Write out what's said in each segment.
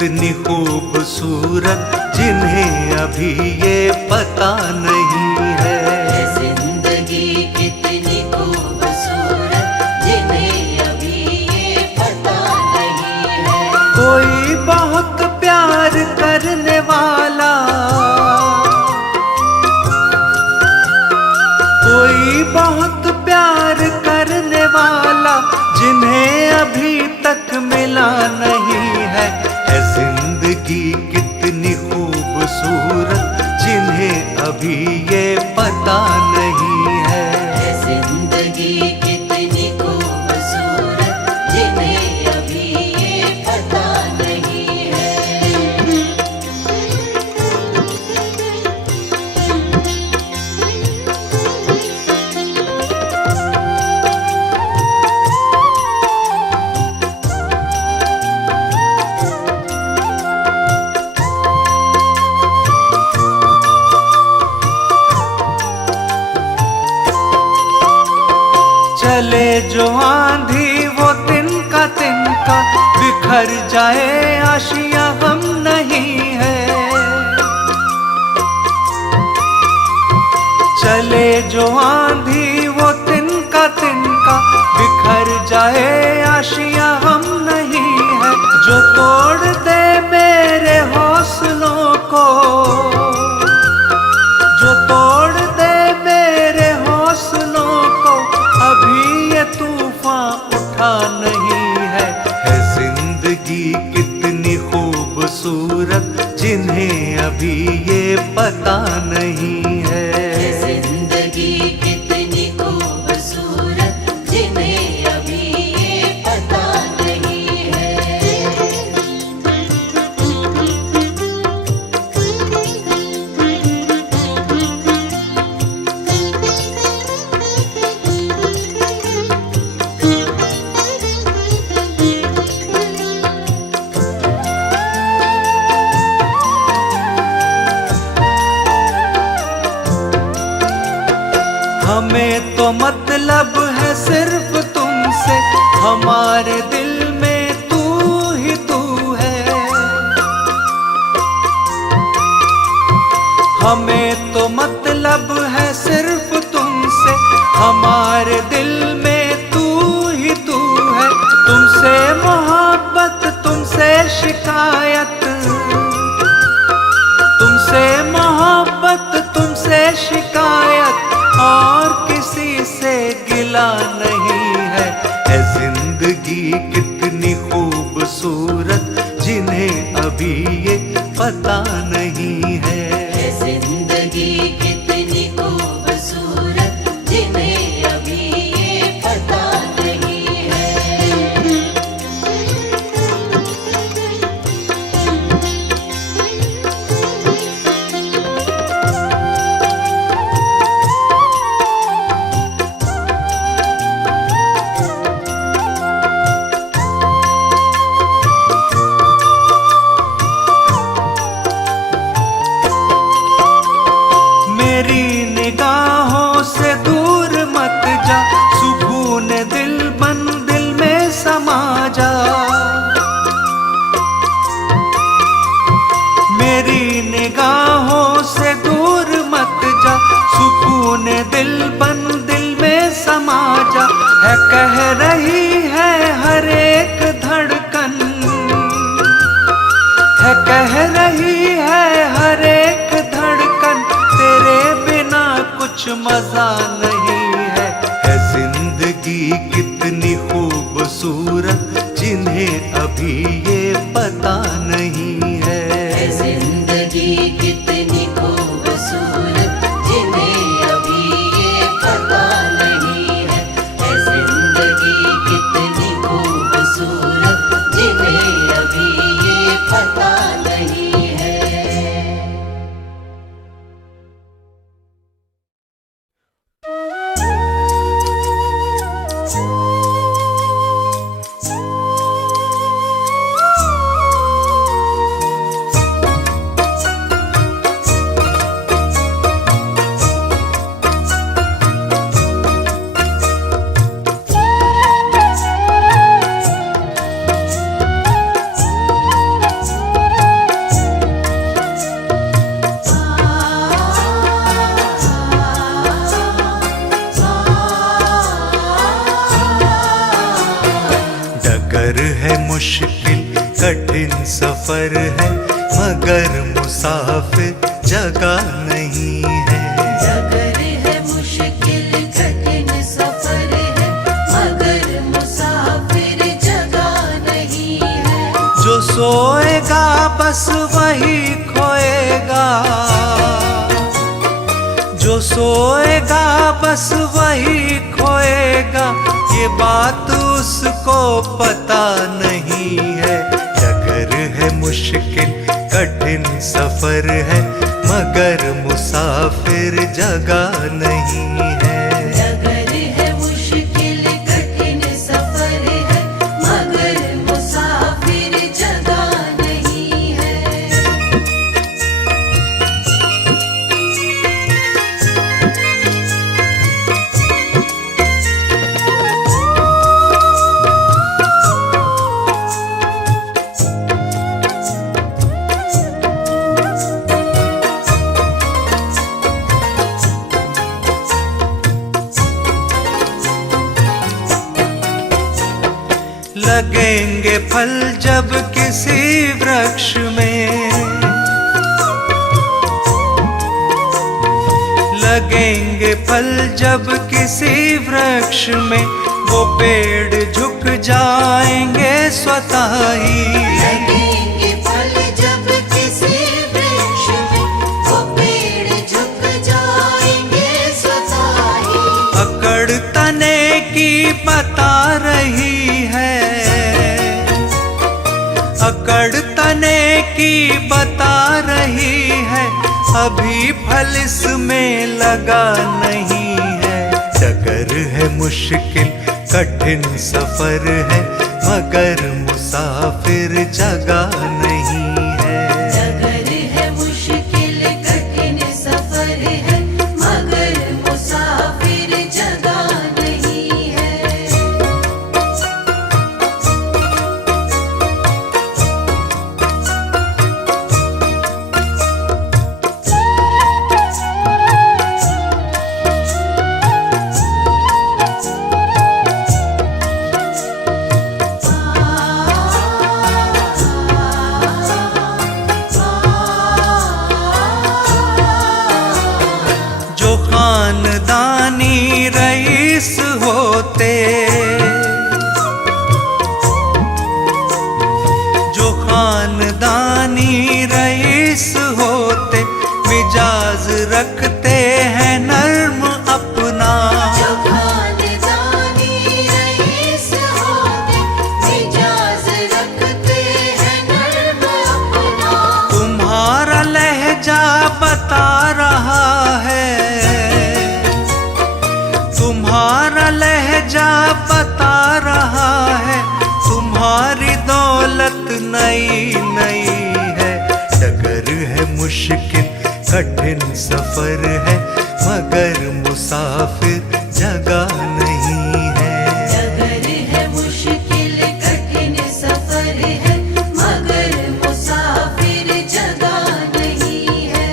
कितनी खूबसूरत जिन्हें अभी ये पता नहीं है। जिंदगी कितनी खूबसूरत जिन्हें अभी ये पता नहीं है। कोई बहुत प्यार करने वाला, कोई बहुत प्यार करने वाला जिन्हें अभी तक मिला नहीं है। जिंदगी कितनी खूबसूरत जिन्हें अभी ये पता नहीं है। जिंदगी कितनी खूबसूरत जिन्हें अभी ये पता नहीं है। चले जो आंधी वो तिनका तिनका, बिखर जाए आशियां हम नहीं है। चले जो आंधी वो तिनका तिनका, बिखर जाए आशियां हम नहीं है। जो तोड़ दे मेरे हौसलों को, जो तोड़ दे मेरे हौसलों को, अभी ये तूफान उठा नहीं है। जिंदगी कितनी खूबसूरत जिन्हें अभी ये पता नहीं है। जिंदगी कितनी खूबसूरत जिन्हें अभी ये पता नहीं है। हमें तो मतलब है सिर्फ तुमसे, हमारे दिल में तू ही तू है। हमें तो मतलब है सिर्फ तुमसे, हमारे दिल में तू ही तू है। तुमसे मोहब्बत, तुमसे शिकायत, तुमसे मोहब्बत, तुमसे शिकायत, और किसी से गिला नहीं है। जिंदगी कितनी खूबसूरत जिन्हें अभी ये पता नहीं है। जिंदगी कितनी खूबसूरत जिन्हें अभी ये पता नहीं है। मेरी निगाहों से दूर मत जा, सुकून दिल बन दिल में समा जा। मेरी निगाहों से दूर मत जा, सुकून दिल बन दिल में समा जा। है कह रही है हर एक धड़कन, है कह रही है हर एक धड़कन, तेरे बिना कुछ मजा नहीं है। जिंदगी कितनी खूबसूरत जिन्हें अभी ये पता नहीं है। जिंदगी कितनी खूबसूरत जिन्हें अभी ये पता नहीं है। जिंदगी कितनी खूबसूरत जिन्हें अभी ये पता नहीं है। डगर है मुश्किल कठिन सफर है, मगर मुसाफिर जगह नहीं है। डगर है मुश्किल कठिन सफर है, मगर मुसाफिर जगह नहीं है। जो सोएगा बस वही खोएगा, जो सोएगा बस वही खोएगा, ये बात उसको पता नहीं है। डगर है मुश्किल कठिन सफर है, मगर मुसाफिर जगह नहीं है। डगर है मुश्किल कठिन सफर है, मगर मुसाफिर जगह नहीं है। लगेंगे फल जब किसी वृक्ष में, लगेंगे फल जब किसी वृक्ष में, वो पेड़ झुक जाएंगे स्वतः ही। लगेंगे फल जब किसी वृक्ष में, वो पेड़ झुक जाएंगे स्वतः ही। अकड़ तने की बता रही है, अकड़ तने की बता रही है, अभी फल इसमें लगा नहीं है। डगर है मुश्किल कठिन सफर है, मगर मुसाफिर जगह नहीं है। डगर है मुश्किल कठिन सफर है, मगर मुसाफिर जगह नहीं है। जो खानदानी रईस होते, जो खानदानी रईस होते, मिजाज रखते हैं नर्म अपना। जो खानदानी रईस होते, मिजाज रखते हैं नर्म अपना। तुम्हारा लहजा बता रहा है, तुम्हारा लहजा बता रहा है, तुम्हारी दौलत नई नई है। डगर है मुश्किल कठिन सफर है, मगर मुसाफिर जगह नहीं है। डगर है मुश्किल कठिन सफर है, मगर मुसाफिर जगह नहीं है।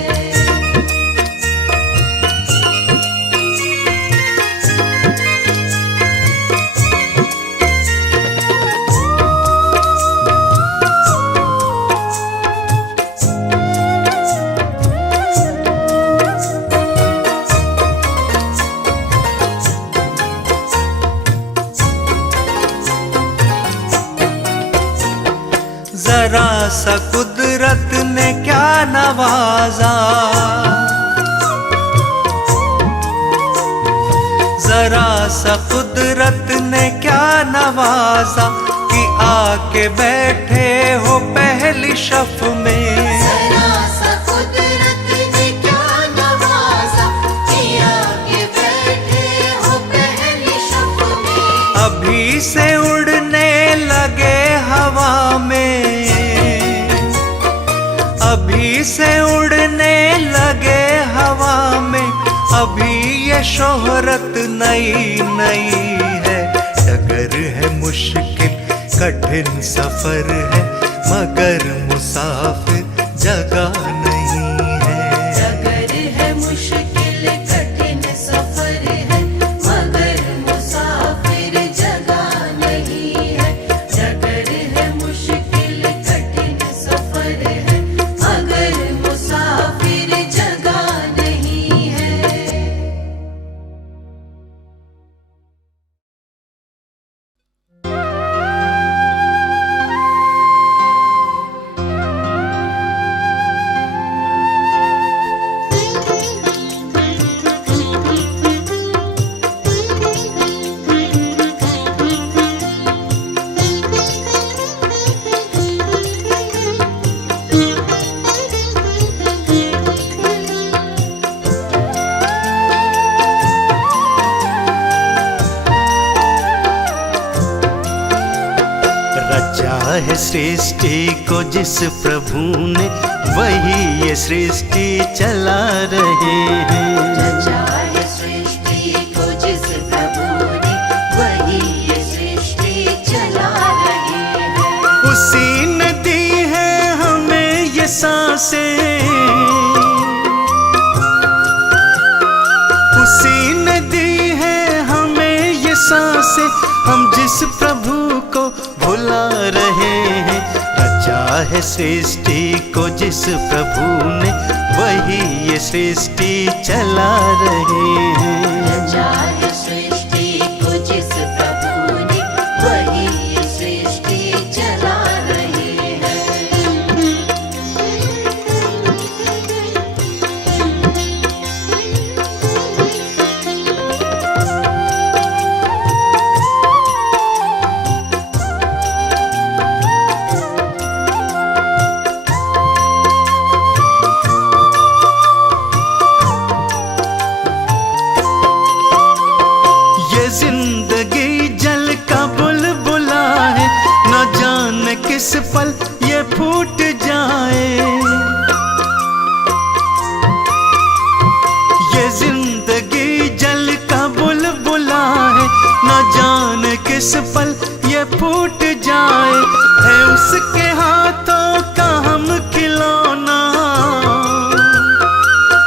जरा सा कुदरत ने क्या नवाजा, जरा सा कुदरत ने क्या नवाजा, कि आके बैठे हो पहली शफ में। जरा सा कुदरत ने क्या नवाजा, कि आके बैठे हो पहली शफ में। अभी से उड़ने लगे हवा में, अभी से उड़ने लगे हवा में, अभी ये शोहरत नई नई है। डगर है मुश्किल कठिन सफर है, मगर मुसाफिर जगह नहीं है। डगर है मुश्किल कठिन सफर है, मगर मुसाफिर जगह नहीं है। है सृष्टि को जिस प्रभु ने, वही ये सृष्टि चला रहे हैं। रचा है सृष्टि को जिस प्रभु ने, वही ये सृष्टि चला रहे हैं। उसी ने दी है हमें ये सांसें, उसी ने दी है हमें ये सांसें, हम जिस प्रभु को भुला रहे हैं। रचा है सृष्टि को जिस प्रभु ने, वही ये सृष्टि चला रहे हैं। रचा है सृष्टि को जिस प्रभु ने, वही ये सृष्टि चला रहे हैं। जिंदगी जल का बुलबुला है, न जाने किस पल ये फूट जाए। ये जिंदगी जल का बुलबुला है, न जाने किस पल ये फूट जाए। है उसके हाथों का हम खिलौना,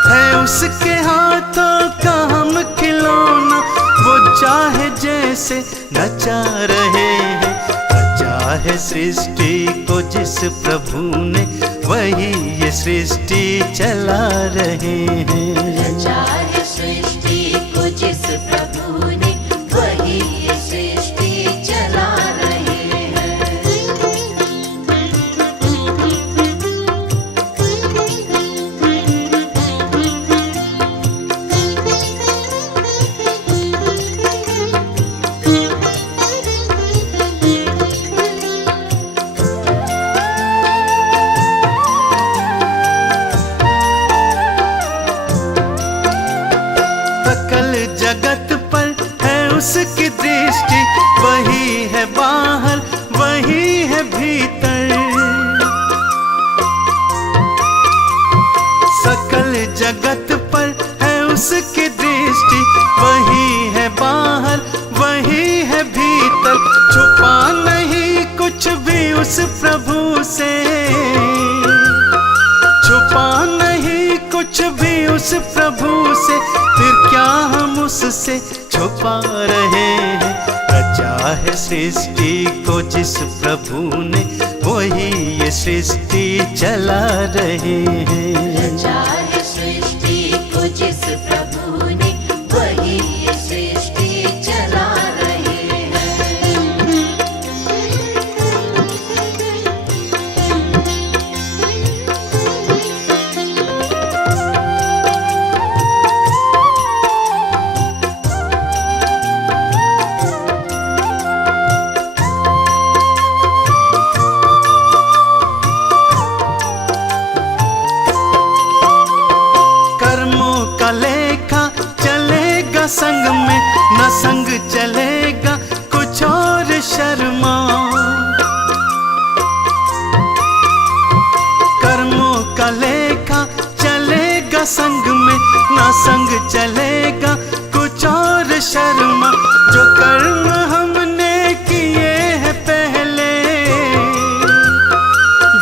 है उसके हाथों का हम खिलौना, वो चाहे जैसे नचा रहे हैं। रचा है सृष्टि को जिस प्रभु ने, वही ये सृष्टि चला रहे हैं। रचा है सृष्टि को जिस प्रभु ने, वही ये सृष्टि चला रहे हैं। सकल जगत पर है उसकी दृष्टि, वही है बाहर वही है भीतर। सकल जगत पर है उसकी दृष्टि, वही है बाहर वही है भीतर। छुपा नहीं कुछ भी उस प्रभु से, छुपा नहीं कुछ भी उस प्रभु से, फिर क्या हम उससे छुपा रहे हैं। रचा है सृष्टि को जिस प्रभु ने, वही ये सृष्टि चला रहे हैं। रचा है सृष्टि को जिस प्रभु ने, वही ये सृष्टि चला रहे हैं। कर्मों का लेखा चलेगा संग में, न संग चलेगा कुछ और शर्मा। कर्मों का लेखा चलेगा संग में, न संग चलेगा कुछ और शर्मा। जो कर्म हमने किए हैं पहले,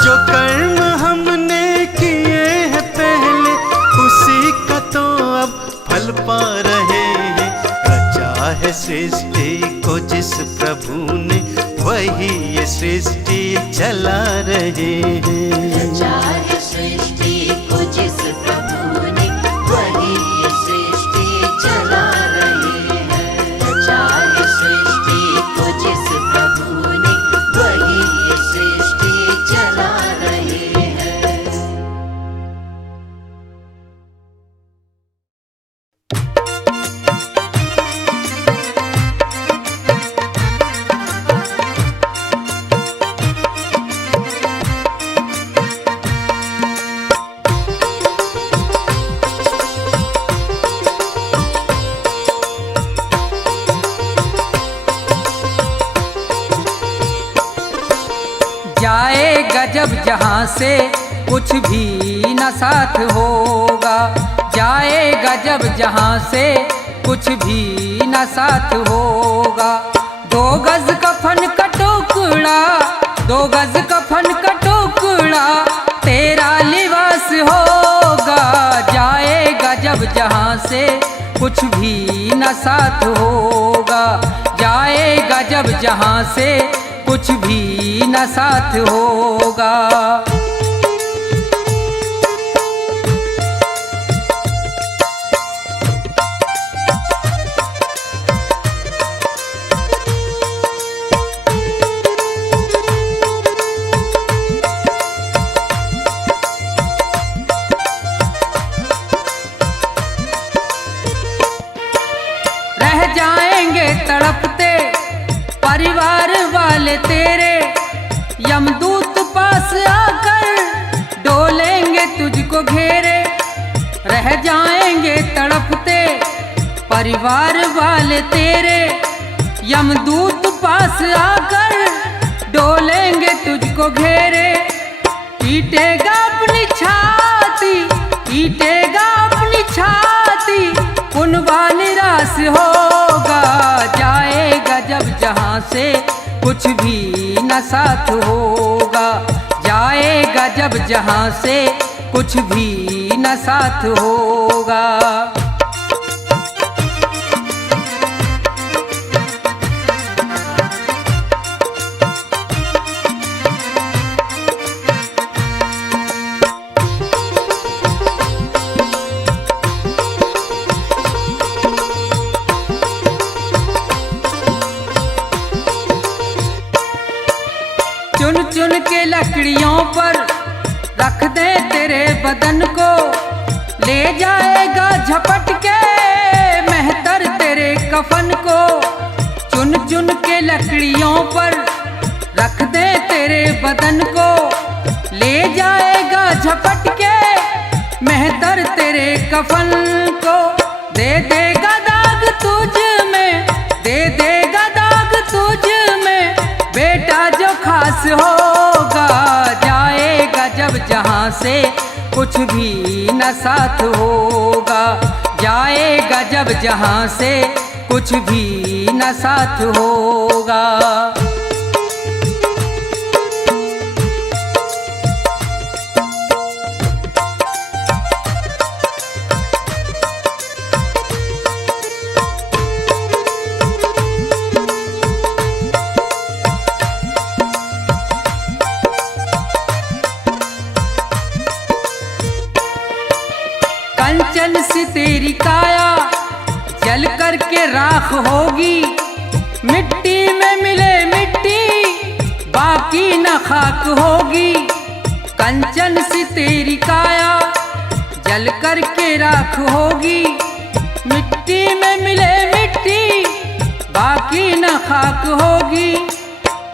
जो कर्म हमने किए हैं पहले, उसी का तो अब फल पा रहे हैं। रचा है सृष्टि को जिस प्रभु ने, वही ये सृष्टि चला रहे हैं। रचा है सृष्टि को जिस प्रभु ने, वही ये सृष्टि चला रहे हैं। रचा है सृष्टि को जिस प्रभु ने, वही ये सृष्टि चला रहे हैं। जाएगा जब जहाँ से कुछ भी न साथ होगा, जाएगा जब जहाँ से कुछ भी न साथ होगा। 2 गज कफन का टुकड़ा, 2 गज कफन का टुकड़ा तेरा लिबास होगा, जाएगा जब जहाँ से कुछ भी न साथ होगा, जाएगा जब जहाँ से कुछ भी न साथ होगा। रह जाएंगे तड़पते परिवार वाले तेरे, यमदूत पास आकर डोलेंगे तुझको घेरे। रह जाएंगे तड़पते परिवार वाले तेरे, यमदूत पास आकर डोलेंगे तुझको घेरे। पीटेगा अपनी छाती, पीटेगा अपनी छाती, कुनबा निराश होगा, जाएगा जब जहाँ से कुछ भी न साथ होगा, जाएगा जब जहाँ से कुछ भी न साथ होगा। चुन चुन के लकड़ियों पर रख दे तेरे बदन को, ले जाएगा झपट के मेहतर तेरे कफन को। चुन चुन के लकड़ियों पर रख दे तेरे बदन को, ले जाएगा झपट के मेहतर तेरे कफन को। दे देगा दाग तुझ में, दे देगा दाग तुझ में, बेटा जो खास होगा, जाएगा जब जहाँ से कुछ भी न साथ होगा, जाएगा जब जहाँ से कुछ भी न साथ होगा। कंचन सी तेरी काया जल करके राख होगी, मिट्टी में मिले मिट्टी बाकी न खाक होगी। कंचन सी तेरी काया जल करके राख होगी, मिट्टी में मिले मिट्टी बाकी न खाक होगी।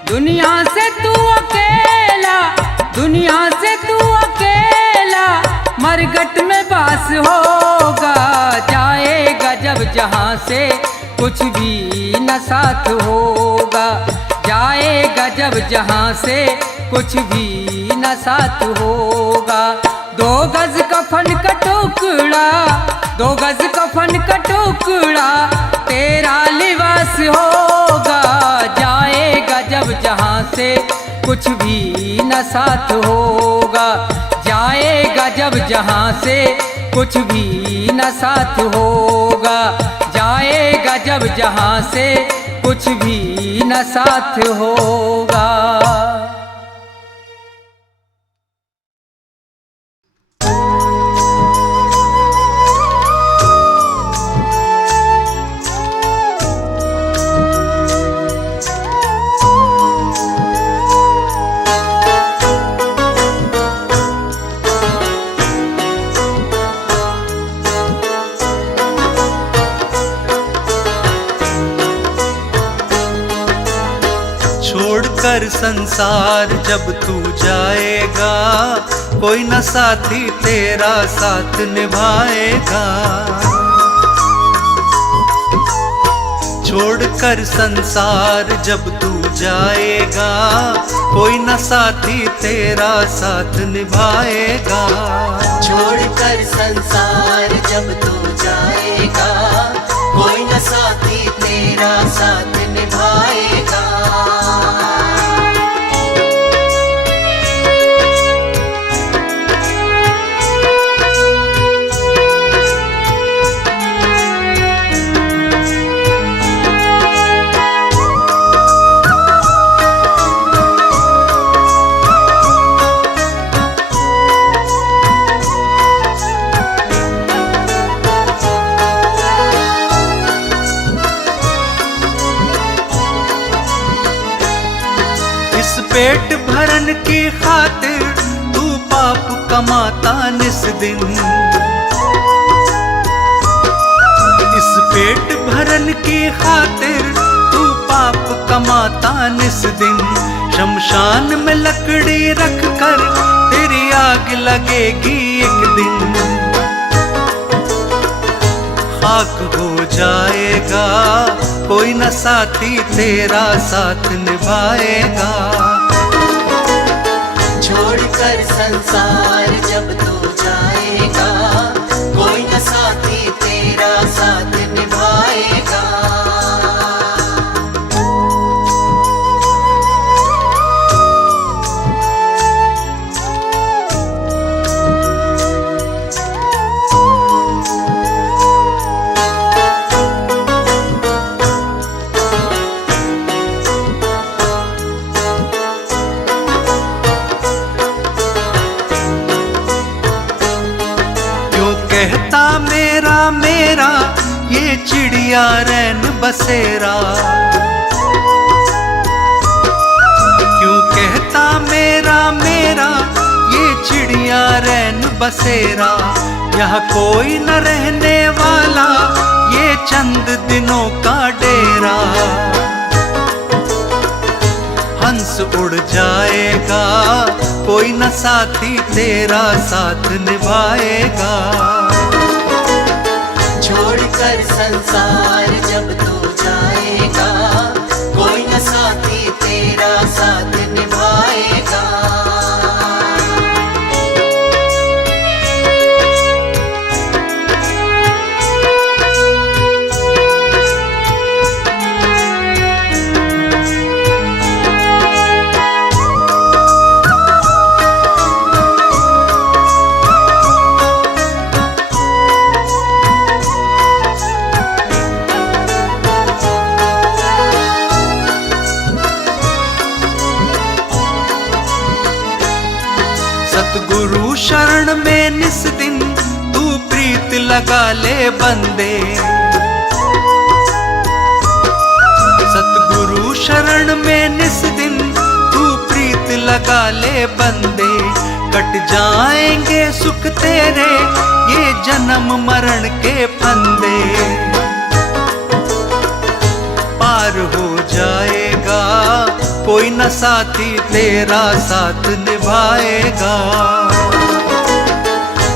दुनिया से तू अकेला, दुनिया से तू अकेला मरगट में बास होगा, जाएगा जब जहाँ से कुछ भी न साथ होगा, जाएगा जब जहाँ से कुछ भी न साथ होगा। 2 गज कफन का टुकड़ा, 2 गज कफन का टुकड़ा तेरा लिबास होगा, जाएगा जब जहाँ से कुछ भी न साथ होगा, जाएगा जब जहाँ से कुछ भी न साथ होगा, जाएगा जब जहाँ से कुछ भी न साथ होगा। छोड़कर संसार जब तू जाएगा, कोई न साथी तेरा साथ निभाएगा। छोड़कर संसार जब तू जाएगा, कोई न साथी तेरा साथ निभाएगा। छोड़कर संसार जब तू जाएगा, कोई न साथी तेरा साथ निभाएगा। पेट भरन की खातिर तू पाप कमाता निस दिन। इस पेट भरन की खातिर तू पाप कमाता निस दिन। शमशान में लकड़ी रख कर तेरी आग लगेगी एक दिन। खाक हो जाएगा, कोई न साथी तेरा साथ निभाएगा। छोड़कर संसार जब तू जाएगा, कोई न साथी तेरा साथ निभाएगा। कहता मेरा मेरा ये चिड़िया रैन बसेरा। क्यों कहता मेरा मेरा ये चिड़िया रैन बसेरा। यहाँ कोई न रहने वाला, ये चंद दिनों का डेरा। हंस उड़ जाएगा, कोई न साथी तेरा साथ निभाएगा। छोड़कर संसार जब तू जाएगा, कोई न साथी तेरा साथ निभाएगा। सतगुरु शरण में निस दिन तू प्रीत लगा ले बंदे। सतगुरु शरण में निस दिन तू प्रीत लगा ले बंदे। कट जाएंगे सुख तेरे ये जन्म मरण के फंदे। पार हो जाएगा, कोई न साथी तेरा साथ निभाएगा।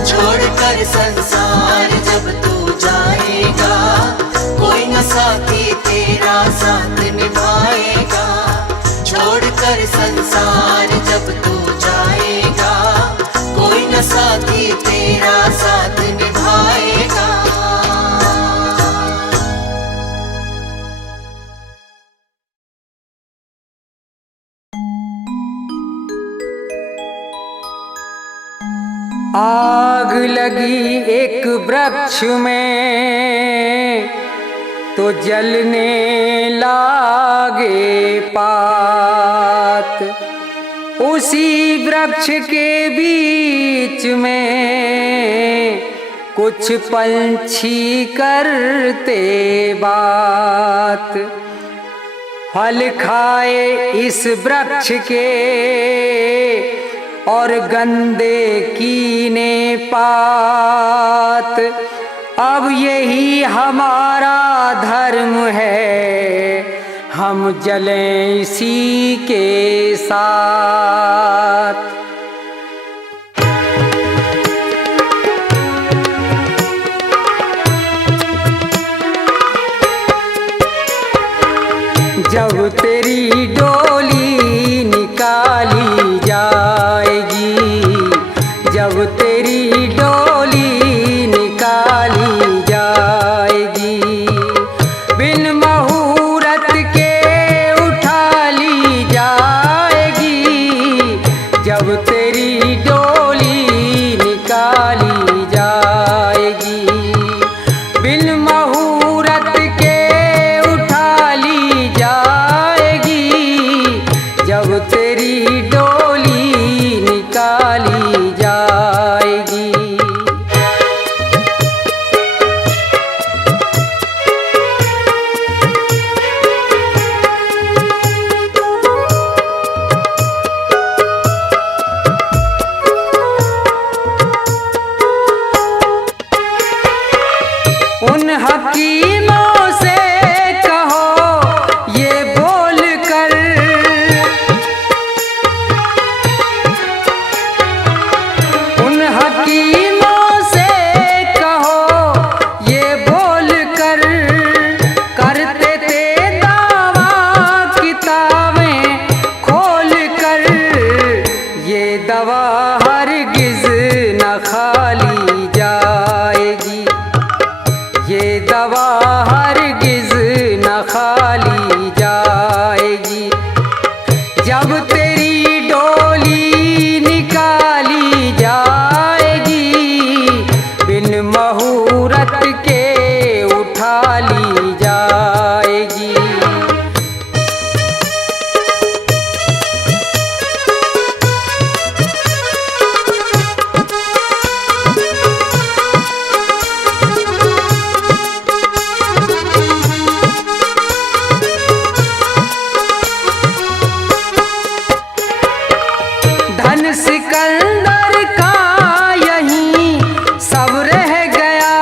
छोड़कर संसार जब तू जाएगा, कोई न साथी तेरा साथ निभाएगा। छोड़कर संसार जब तू जाएगा, कोई न साथी तेरा साथ निभाएगा। आग लगी एक वृक्ष में तो जलने लागे पात। उसी वृक्ष के बीच में कुछ पंछी करते बात। फल खाए इस वृक्ष के और गंदे कीने पात। अब यही हमारा धर्म है, हम जलें इसी के साथ। जब तेरी डोली निकाल तेरी डोली निकाली जाएगी। उन हकीमों से कहो ये बोल कर, उन हकीमों से कहो ये बोल कर, करते थे दावा किताबें खोल कर, ये दवा हरगिज न खाली जाएगी, ये दवा हरगिज न खाली जाएगी। जब तेरी डोली निकाली जाएगी, बिन मुहूर्त के उठा ली जाएगी। धन सिकंदर का यहीं सब रह गया,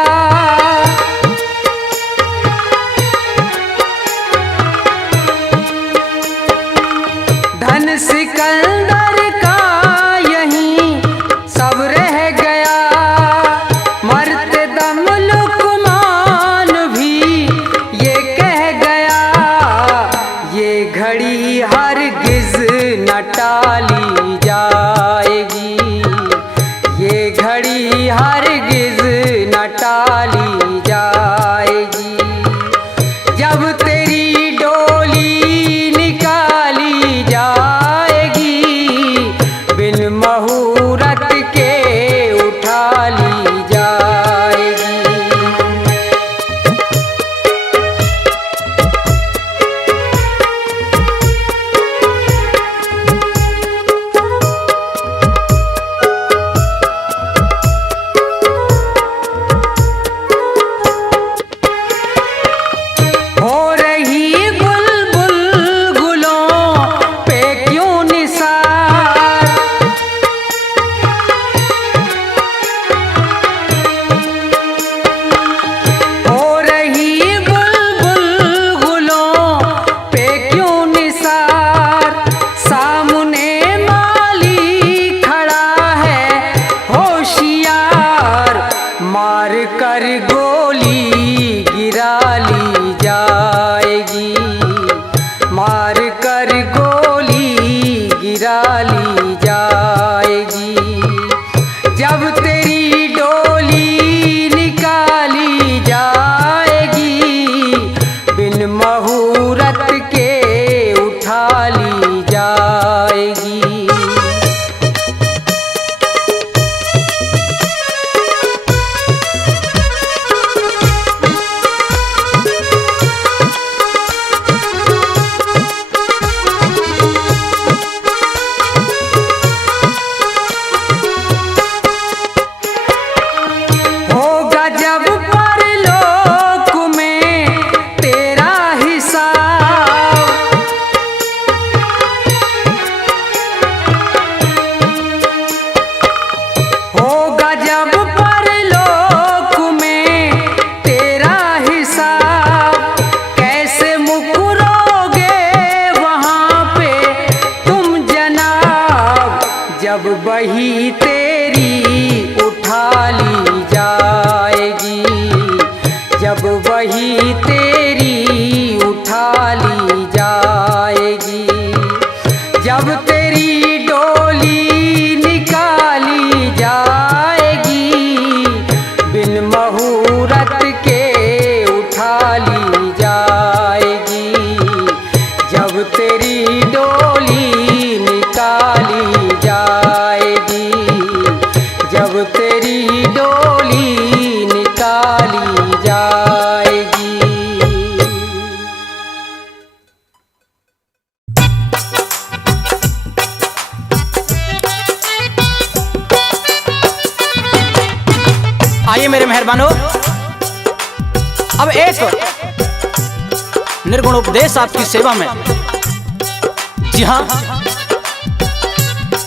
धन सिकंदर का यहीं सब रह गया। मरते दम लुकमान भी ये कह गया, ये घड़ी हरगिज न टाली जाएगी, ये घड़ी हरगिज न टाली जाएगी। जब तेरी डोली निकाली जाएगी, बिन मुहूर्त के उठा ली जाएगी। हो रही बुलबुल गुलों पे क्यों निसार, हो रही बुलबुल गुलों पे क्यों निसार। सामने माली खड़ा है होशियार, मार कर गोली गिरा ली जाएगी, मार कर गोली गिरा ली जाएगी। जब तेरी डोली निकाली जाएगी, बिन मुहूर्त के उठा ली जाएगी। होगा जब परलोक में तेरा हिसाब, होगा जब परलोक में तेरा हिसाब। कैसे मुकरोगे वहाँ पे तुम जनाब, जब बही तेरी उठा ली जाएगी, जब वही तेरी उठा ली जाएगी। जब तेरी डोली निकाली जाएगी, बिन मुहूर्त के उठा ली जाएगी। जब तेरी डोली निकाली जाएगी, जब तेरी डोली निकाली जाएगी। आइए मेरे मेहरबानों, अब एक निर्गुण उपदेश आपकी सेवा में। जी हाँ,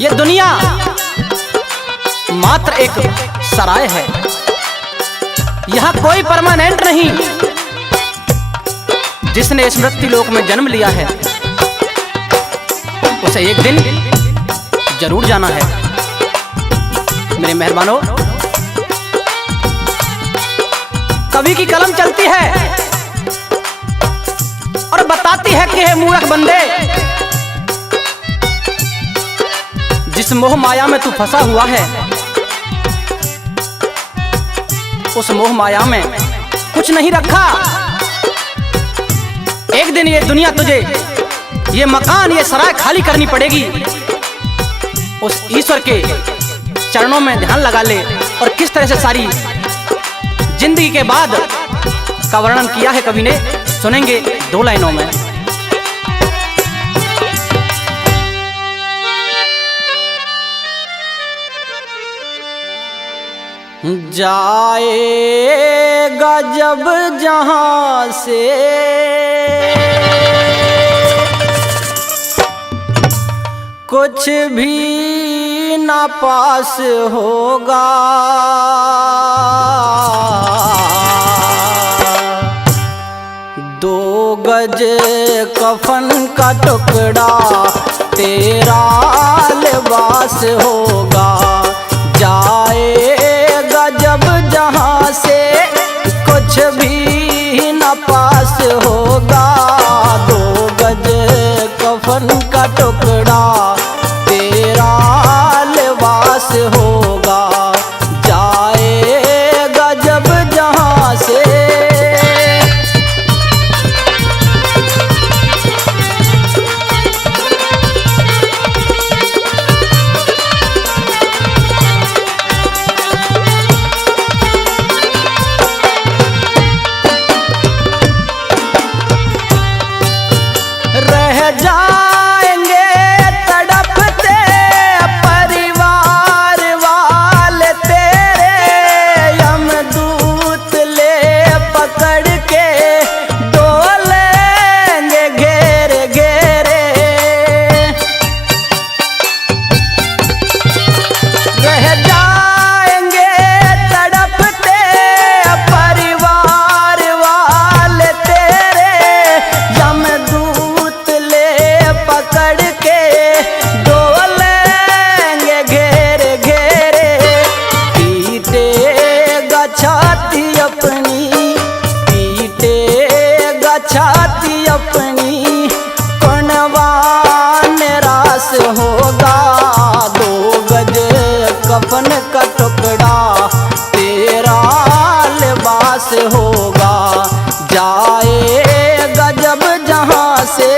ये दुनिया मात्र एक सराय है, यहां कोई परमानेंट नहीं। जिसने इस मृत्यु लोक में जन्म लिया है उसे एक दिन जरूर जाना है। मेरे मेहरबानों, कवि की कलम चलती है और बताती है कि हे मूर्ख बंदे, जिस मोह माया में तू फंसा हुआ है, उस मोह माया में कुछ नहीं रखा। एक दिन ये दुनिया तुझे, ये मकान, ये सराय खाली करनी पड़ेगी। उस ईश्वर के चरणों में ध्यान लगा ले। और किस तरह से सारी जिंदगी के बाद का वर्णन किया है कवि ने, सुनेंगे 2 लाइनों में। जाएगा जब जहां से कुछ भी ना पास होगा, दो गज कफन का टुकड़ा तेरा लिबास होगा। जाएगा जब जहां से कुछ भी न पास होगा, 2 गज कफन का टुकड़ा तेरा लिबास होगा। जाएगा जब जहां से। जाएंगे तड़पते परिवार वाले तेरे, यमदूत ले पकड़ के डोलेंगे घेरे घेरे। रह जाएंगे तड़पते परिवार वाले तेरे, यमदूत पकड़ के डोलेंगे घेरे घेरे। पीटेगा छाती अपनी, पीटेगा छाती अपनी, कौनवा निराश होगा। 2 गज कफन का टुकड़ा तेरा लिबास होगा। जाएगा जब जहां से।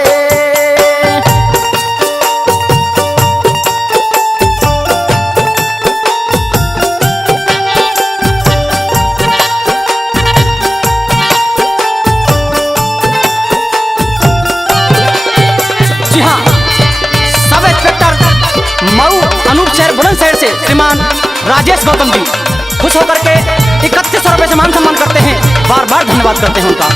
बुलंदशहर से श्रीमान राजेश गौतम जी खुश होकर के 3100 रुपए से मान सम्मान करते हैं। बार बार धन्यवाद करते हैं उनका।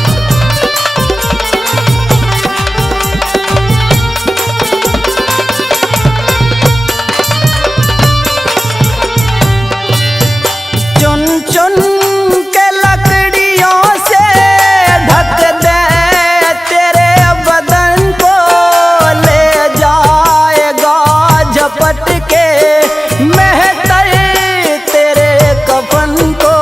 चुन चुन के लकड़ियों से ढक दे तेरे बदन को, ले जाएगा झपट के महतर तेरे कफन को।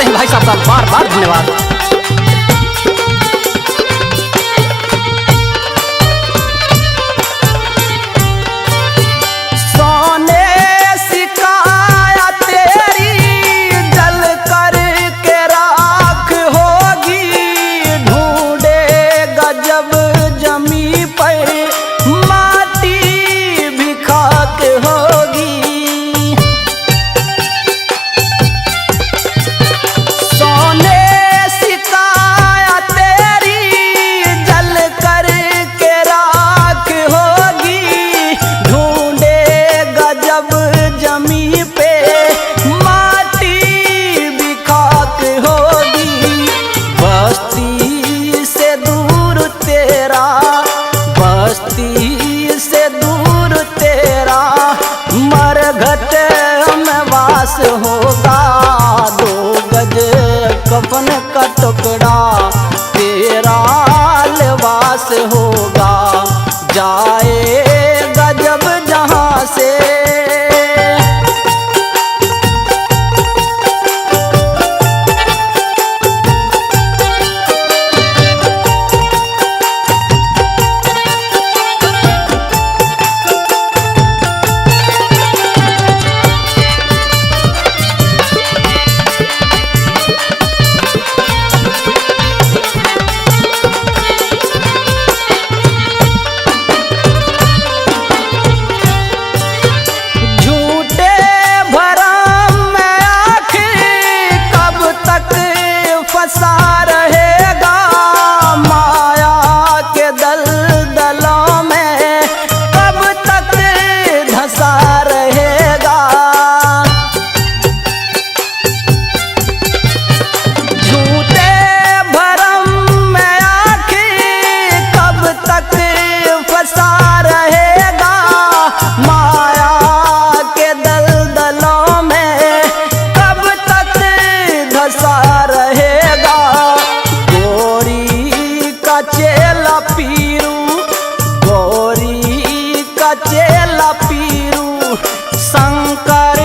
करते हैं भाई साहब का बार बार धन्यवाद। होगा 2 गज कफन का टुकड़ा, तेरा लिबास होगा, जाएगा जब जहां से। फंसा रहेगा माया के दलदलों में, कब तक धंसा रहेगा। झूठे भरम में आखिर कब तक फंसा रहेगा माया के दलदलों में, कब तक धंसा रहेगा। चेला पीरू, गौरी का चेला पीरू, शंकर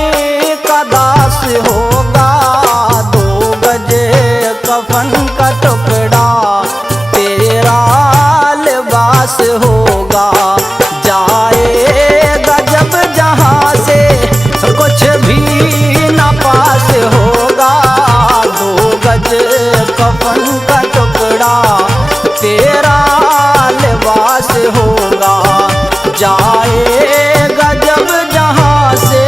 का दास होगा। 2 गज कफन का टुकड़ा, तेरा लिबास होगा, जाएगा जब जहां से, कुछ भी ना पास होगा। 2 गज कफन का टुकड़ा, तेरा लिबास होगा, जाएगा जब जहां से।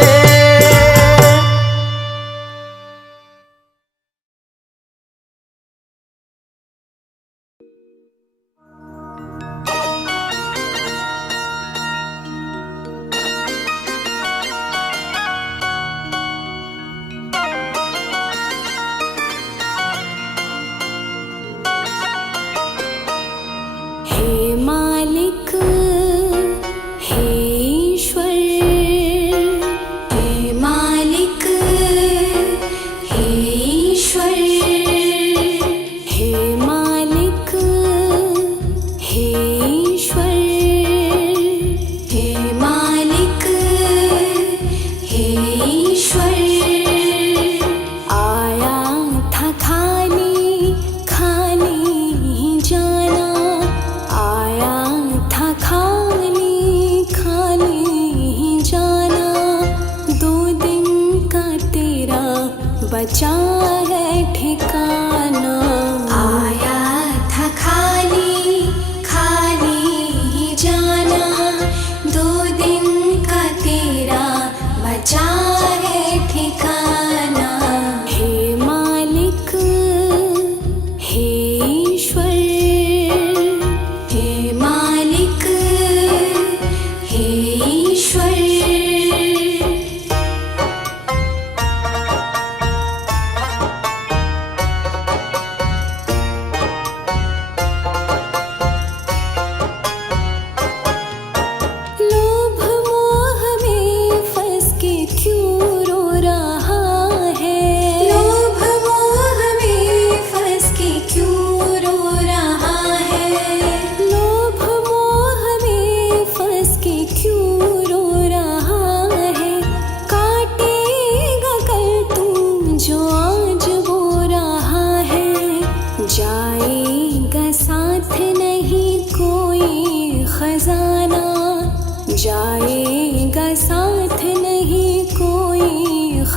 खाली खाली जाना,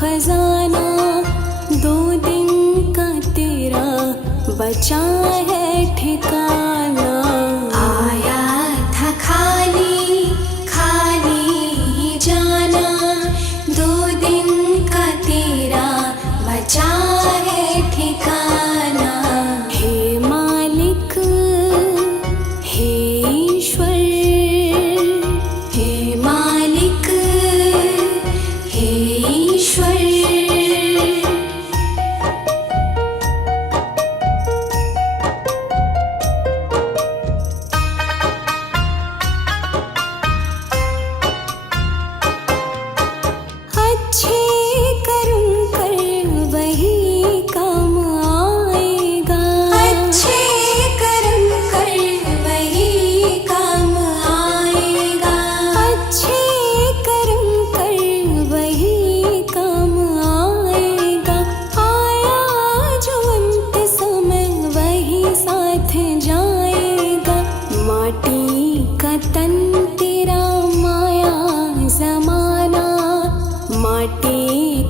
खजाना, 2 दिन का तेरा बचा है ठिकाना। आया था खाली खाली ही जाना, 2 दिन का तेरा बचा है ठिकाना। हे मालिक हे ईश्वर, हे मालिक हे ईश्वर। अच्छे कर्म कर वही काम आएगा, अच्छे कर्म कर वही काम आएगा, अच्छे कर्म कर वही काम आएगा। आया जो अंत समय वही साथ जाएगा। माटी का तन तेरा माया जमाना, माटी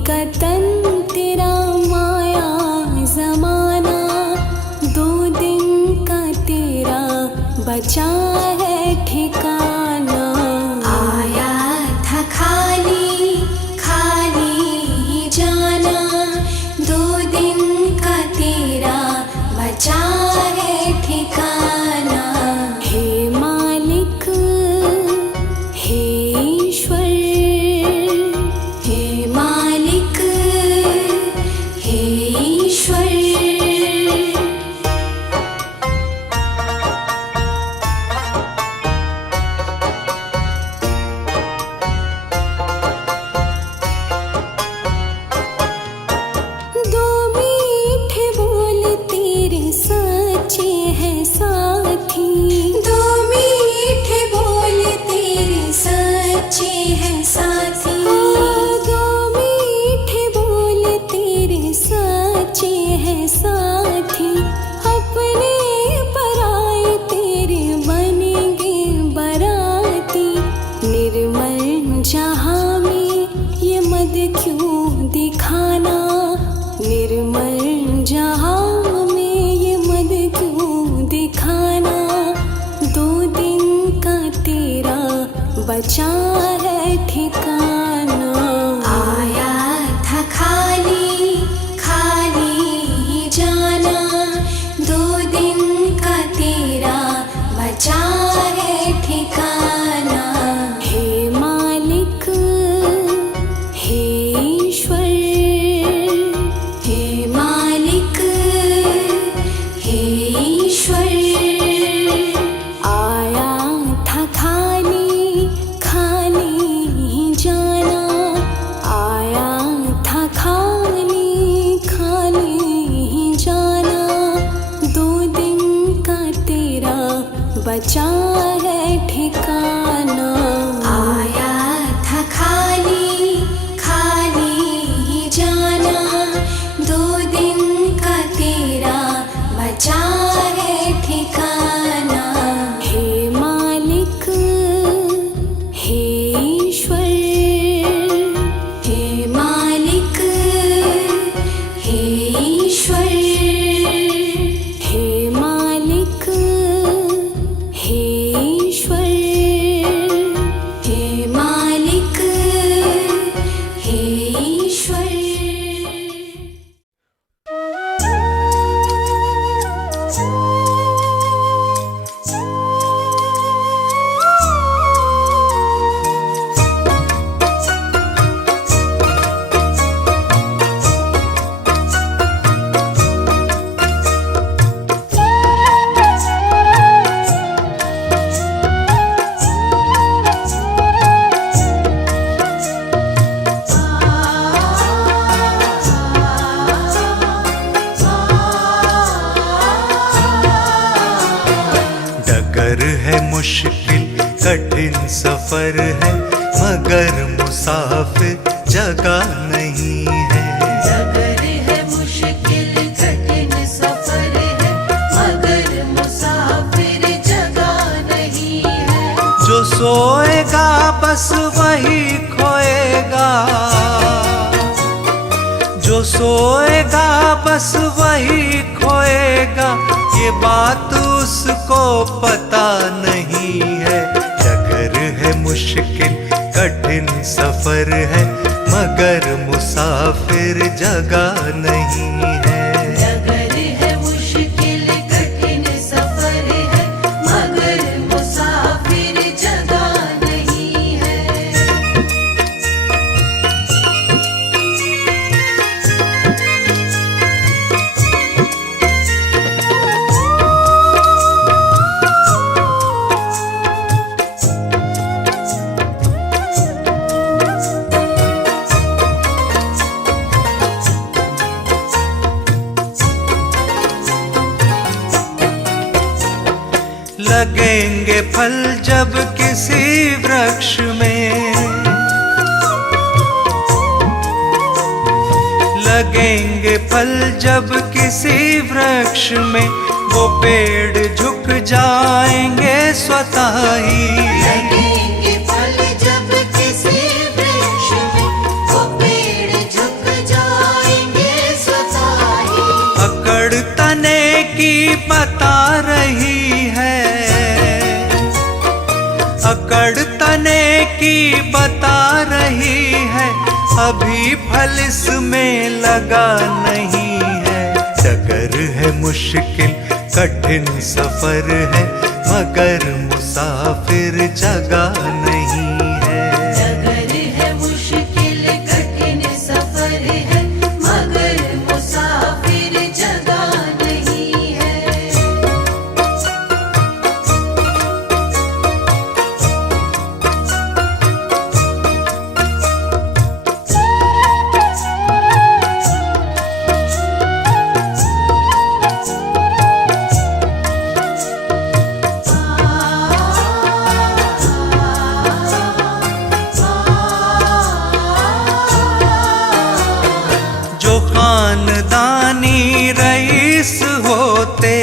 का तन तेरा माया जमाना। 2 दिन का तेरा बचा है ठिकाना। आया था खाली खाली ही जाना, 2 दिन का तेरा बचा है ठिकाना। हे मालिक हे ईश्वर, हे मालिक हे ईश्वर। दो मीठे बोल तेरे सच्चे हैं साथी, 2 मीठे बोल तेरे सच्चे हैं साथी। 2 मीठे बोल तेरे सच्चे हैं साथी। अपने पराए तेरे बनेंगे बराती। निर्मल जहाँ में ये मद क्यों दिखाना, निर्मल जहाँ में ये मद क्यों दिखाना। 2 दिन का तेरा बचा है ठिकाना। आया था खाली खाली ही जाना, 2 दिन का तेरा बचा है ठिकाना। हे मालिक हे ईश्वर, हे मालिक हे ईश्वर। आया था खाली खाली ही जाना, आया था खाली खाली ही जाना। 2 दिन का तेरा बचा है ठिकाना। आया था खाली खाली ही जाना, 2 दिन का तेरा बचा है ठिकाना। हे मालिक हे ईश्वर, हे मालिक हे ईश्वर। हे मालिक हे ईश्वर, हे मालिक हे ईश्वर। डगर है मुश्किल कठिन सफर है, मगर मुसाफिर जगह नहीं है। डगर है मुश्किल कठिन सफर है, मगर मुसाफिर जगह नहीं है। जो सोएगा बस वही खोएगा, जो सोएगा बस वही खोएगा, ये बात उसको पता नहीं है। डगर है मुश्किल कठिन सफर है, मगर मुसाफिर जगह नहीं है। डगर है मुश्किल कठिन सफर है, मगर मुसाफिर जगह नहीं है। लगेंगे फल जब किसी वृक्ष में, लगेंगे फल जब किसी वृक्ष में, वो पेड़ झुक जाएंगे स्वतः ही। लगेंगे फल जब किसी वृक्ष में, वो पेड़ झुक जाएंगे स्वतः ही। अकड़ तने की बता रही है, अकड़ तने की बता रही है, अभी फल इसमें लगा नहीं है। डगर है मुश्किल कठिन सफर है, मगर मुसाफिर जगह नहीं है। डगर है मुश्किल कठिन सफर है, मगर मुसाफिर जगह नहीं है। जो खानदानी रईस होते,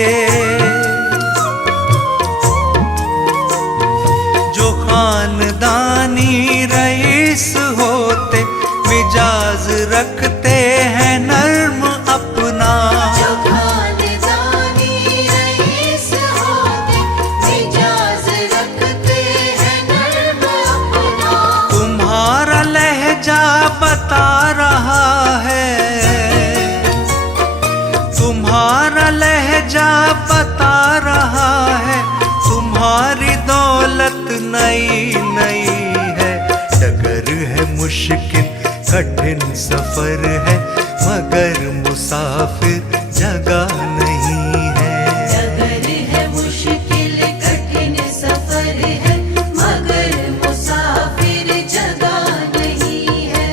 जो खानदानी रईस होते, मिजाज रखते हैं नर्म अपना। जो खानदानी रईस होते, मिजाज रखते हैं नर्म अपना। तुम्हारा लहजा बता रहा है, तुम्हारा लहजा बता रहा है, तुम्हारी दौलत नई नई है। डगर है मुश्किल कठिन सफर है, मगर मुसाफिर जगह नहीं है। डगर है मुश्किल कठिन सफर है, मगर मुसाफिर जगह नहीं है।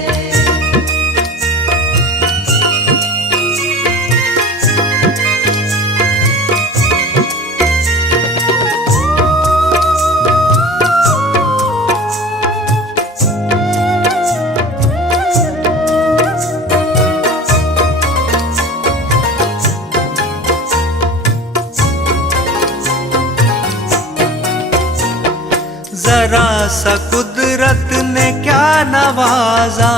जरा सा कुदरत ने क्या नवाजा,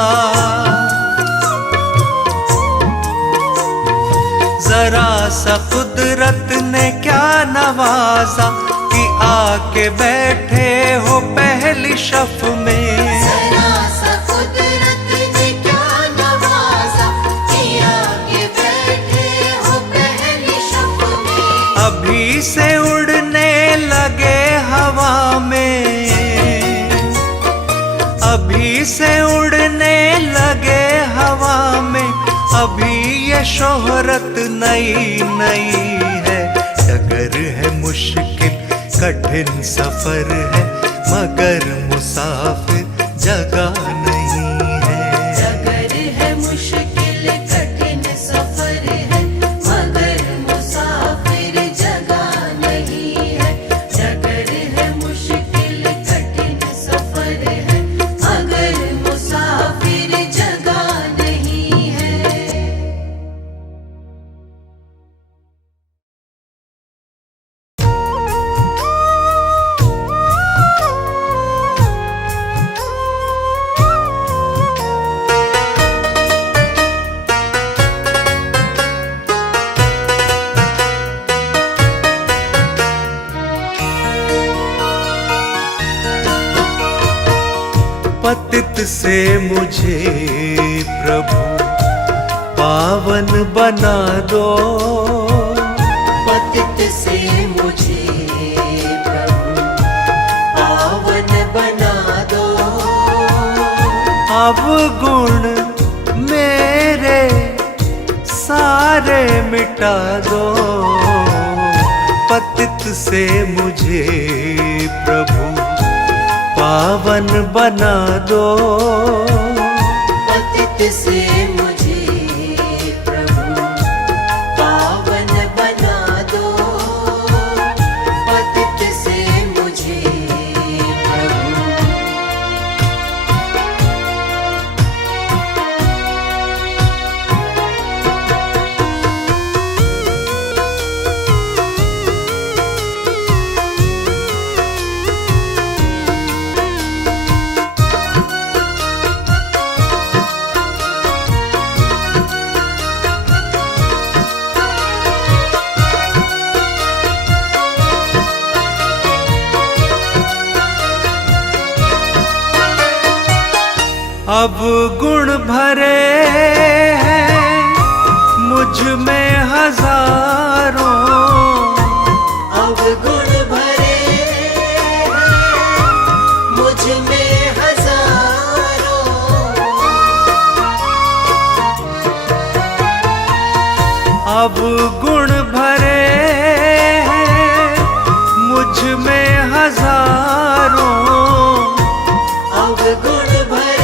जरा सा कुदरत ने क्या नवाजा, कि आके बैठे हो पहली शफ में। जरा सा कुदरत ने क्या नवाजा, कि आगे बैठे हो पहली शफ में। अभी से उड़ने लगे हवा में, अभी से उड़ने लगे हवा में, अभी ये शोहरत नई नई है। डगर है मुश्किल कठिन सफर है, मगर मुसाफिर जगह नहीं है। डगर है मुश्किल कठिन सफर है, मगर मुसाफिर जगह नहीं है। डगर है मुश्किल कठिन सफर है, मगर मुसाफिर जगह नहीं है। पतित से मुझे प्रभु पावन बना दो। पतित से मुझे प्रभु पावन बना दो। अवगुण मेरे सारे मिटा दो। पतित से मुझे प्रभु पावन बना दो। पतित से मुझे प्रभु पावन बना दो। पतित से मुझे प्रभु। अब गुण भरे हैं मुझ में हजारों। अब गुण भरे हैं मुझ में हजारों। अब गुण भरे हैं मुझ में हजारों। अब गुण भरे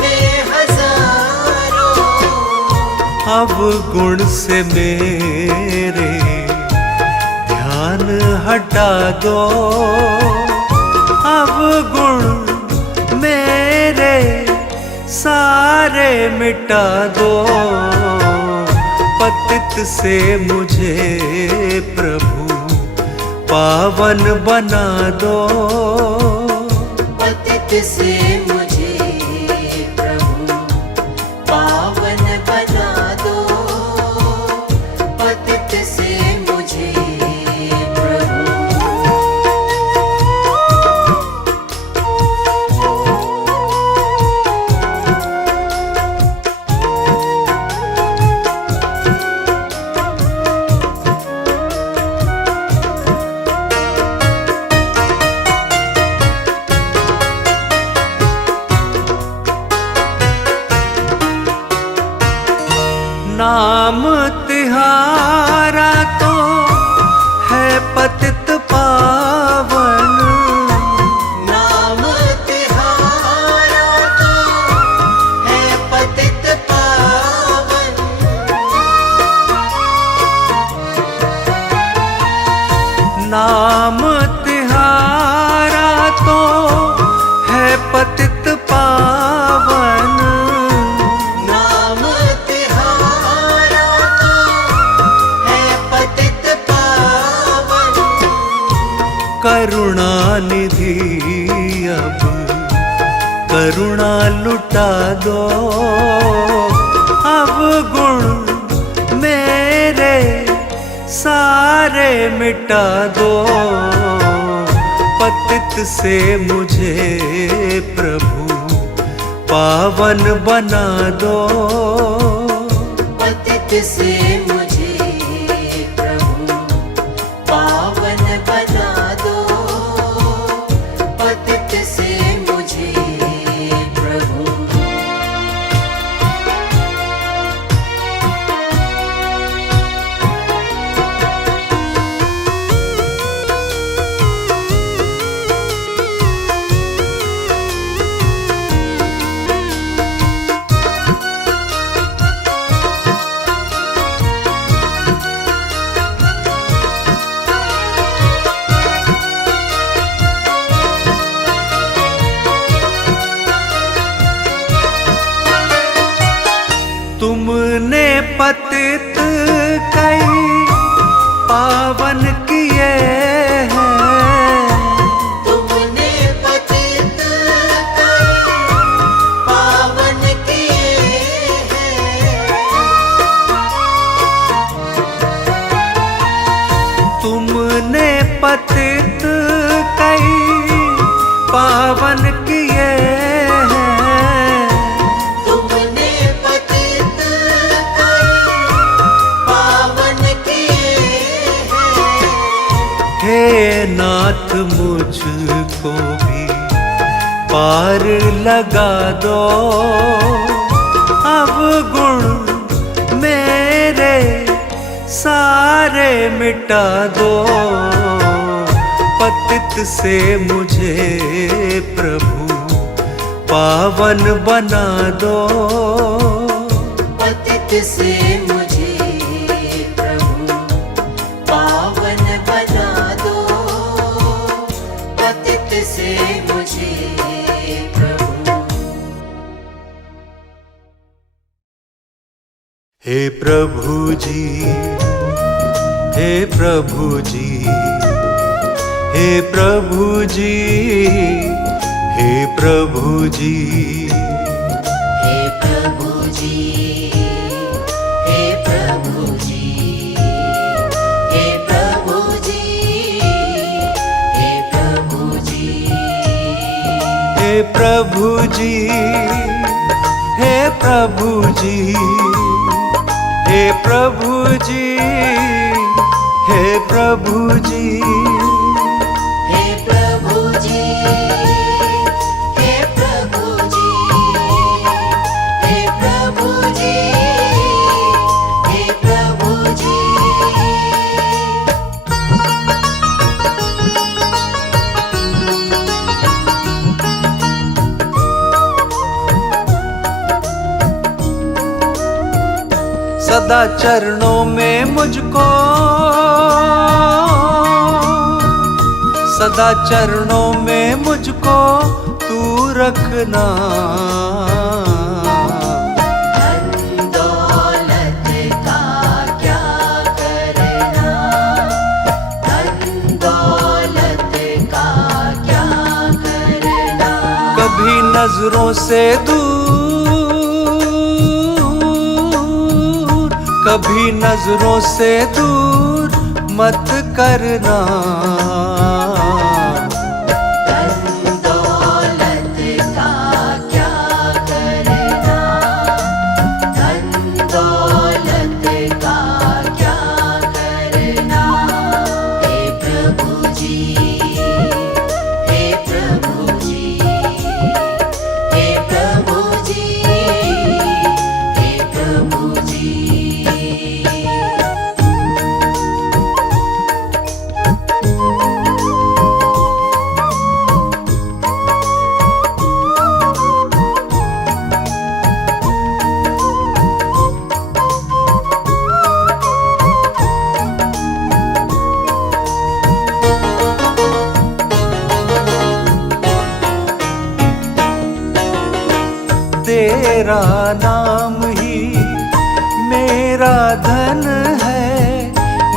में हजारों। अब गुण से मेरे ध्यान हटा दो। अब गुण मेरे सारे मिटा दो। पतित से मुझे प्रभु पावन बना दो। पतित से मुझे प्रभु पावन बना दो। पतित से मुझे प्रभु। नाम तिहारा तो है पतित पावन। नाम तिहारा तो है पतित पावन। नाम तिहारा तो है पतित पावन। नाम तिहारा तो है पतित पावन। करुणा निधि अब करुणा लुटा दो। अब गुण मेरे सारे मिटा दो। पतित से मुझे प्रभु पावन बना दो। पतित से मुझे प्रभु पावन बना दो। पतित से मुझे प्रभु। तुमने पतित कई पावन किए हैं। तुमने पतित कई पावन किए हैं। तुमने पतित कई हे नाथ मुझको भी पार लगा दो, अब गुण मेरे सारे मिटा दो। पतित से मुझे प्रभु पावन बना दो, पतित से मुझे प्रभु पावन बना दो, पतित से मुझे प्रभु। हे प्रभु जी, हे प्रभु जी, हे प्रभु जी, हे प्रभु जी, हे प्रभु जी, हे प्रभु जी, हे प्रभु जी, हे प्रभु जी, हे प्रभु जी, हे प्रभु जी, हे प्रभु जी, हे प्रभु जी, हे प्रभु जी, हे प्रभु जी, हे प्रभु जी, हे प्रभु जी। सदा चरणों में मुझको, सदा चरणों में मुझको तू रखना। धन दौलत का क्या करना, धन दौलत का क्या करना। कभी नजरों से दूर, कभी नजरों से दूर मत करना। धन दौलत का क्या करना, धन दौलत का क्या करना। हे प्रभु जी, हे प्रभु जी, हे प्रभु जी, हे प्रभु जी। तेरा नाम ही मेरा धन है,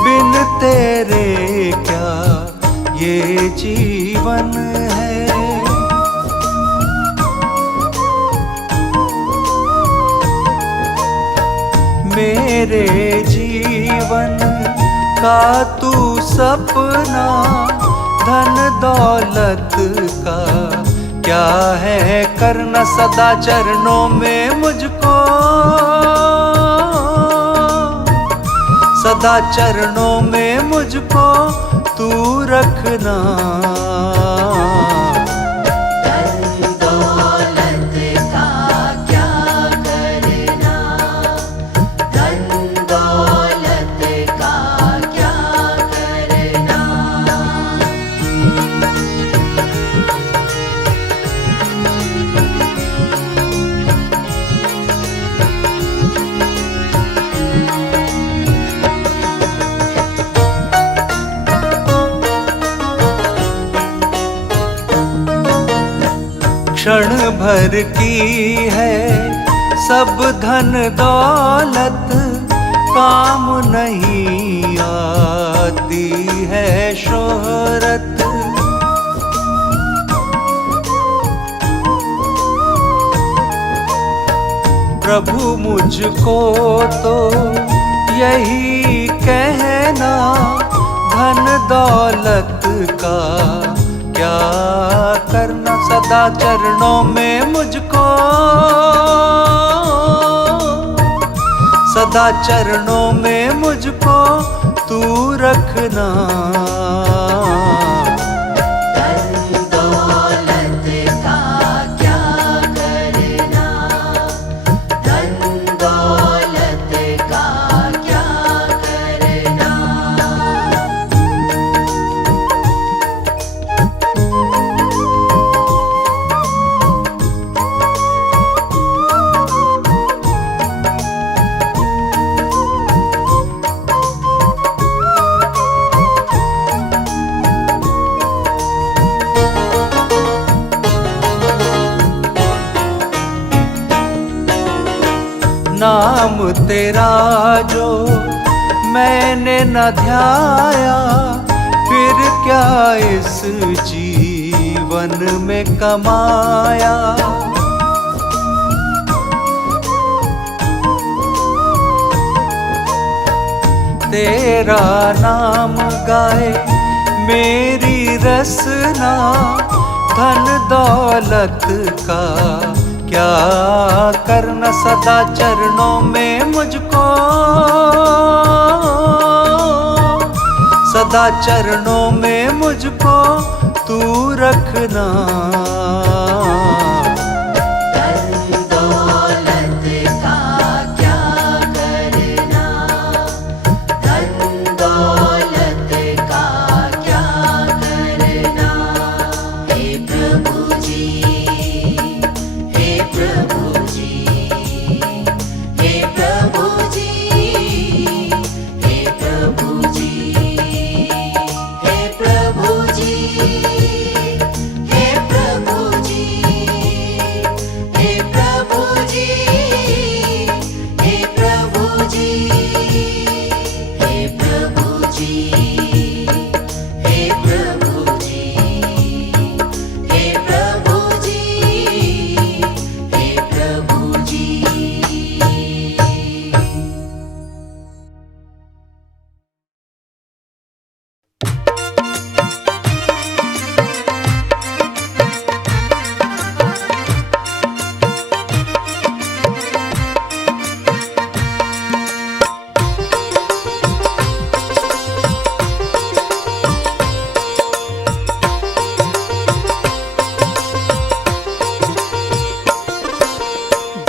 बिन तेरे क्या ये जीवन है। मेरे जीवन का तू सपना, धन दौलत का क्या है करना। सदा चरणों में मुझको, सदा चरणों में मुझको तू रखना। धन दौलत का क्या करना, धन दौलत का क्या करना। क्षण भर की है सब धन दौलत, काम नहीं आती है शोहरत। प्रभु मुझको तो यही कहना, धन दौलत का क्या करना। सदा चरणों में मुझको, सदा चरणों में मुझको तू रखना। तेरा जो मैंने न ध्याया, फिर क्या इस जीवन में कमाया। तेरा नाम गाए मेरी रसना, धन दौलत का क्या करना। सदा चरणों में मुझको, सदा चरणों में मुझको तू रखना।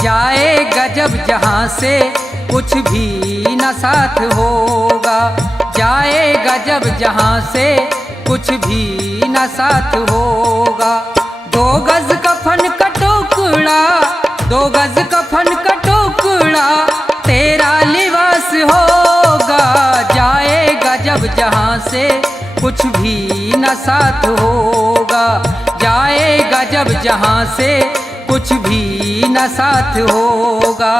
जाएगा जब जहाँ से कुछ भी न साथ होगा, जाएगा जब जहाँ से कुछ भी न साथ होगा। 2 गज कफन का टुकड़ा, 2 गज कफन का टुकड़ा तेरा लिबास होगा। जाएगा जब जहाँ से कुछ भी न साथ होगा, जाएगा जब जहाँ से कुछ भी न साथ होगा।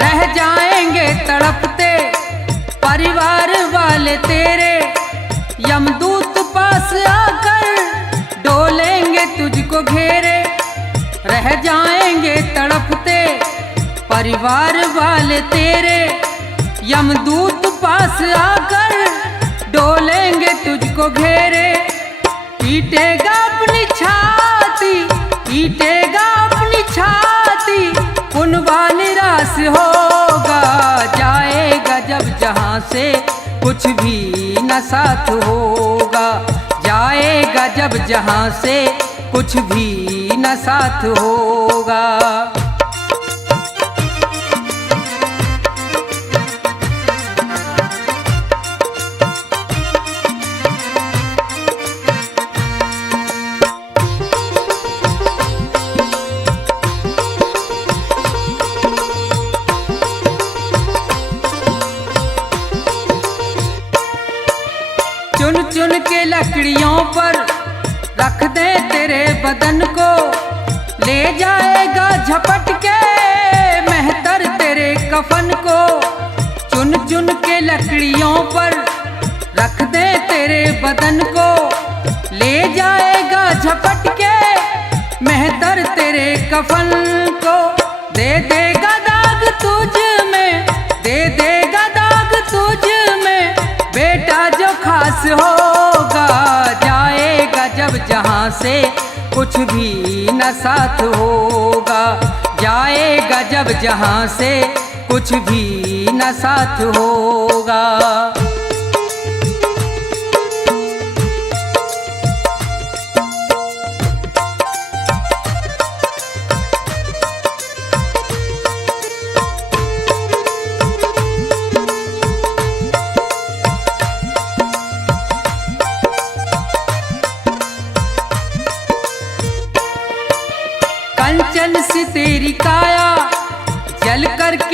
रह जाएंगे तड़पते परिवार वाले तेरे, यमदूत पास आकर डोलेंगे तुझको घेरे। रह जाएंगे तड़पते परिवार वाले तेरे, यमदूत पास आकर डोलेंगे तुझको घेरे। पीटेगा अपनी छाती, पीटेगा अपनी छाती, कुनबा निराश होगा। जाएगा जब जहाँ से कुछ भी न साथ होगा, जाएगा जब जहाँ से कुछ भी न साथ होगा। चुन चुन के लकड़ियों पर रख दे तेरे बदन को, ले जाएगा झपट के मेहतर तेरे कफन को। चुन चुन के लकड़ियों पर रख दे तेरे बदन को, ले जाएगा झपट के मेहतर तेरे कफन को। दे देगा दाग तुझ में, दे देगा दाग तुझ में, बेटा जो खास होगा। जाएगा जब जहाँ से कुछ भी न साथ होगा, जाएगा जब जहाँ से कुछ भी न साथ होगा।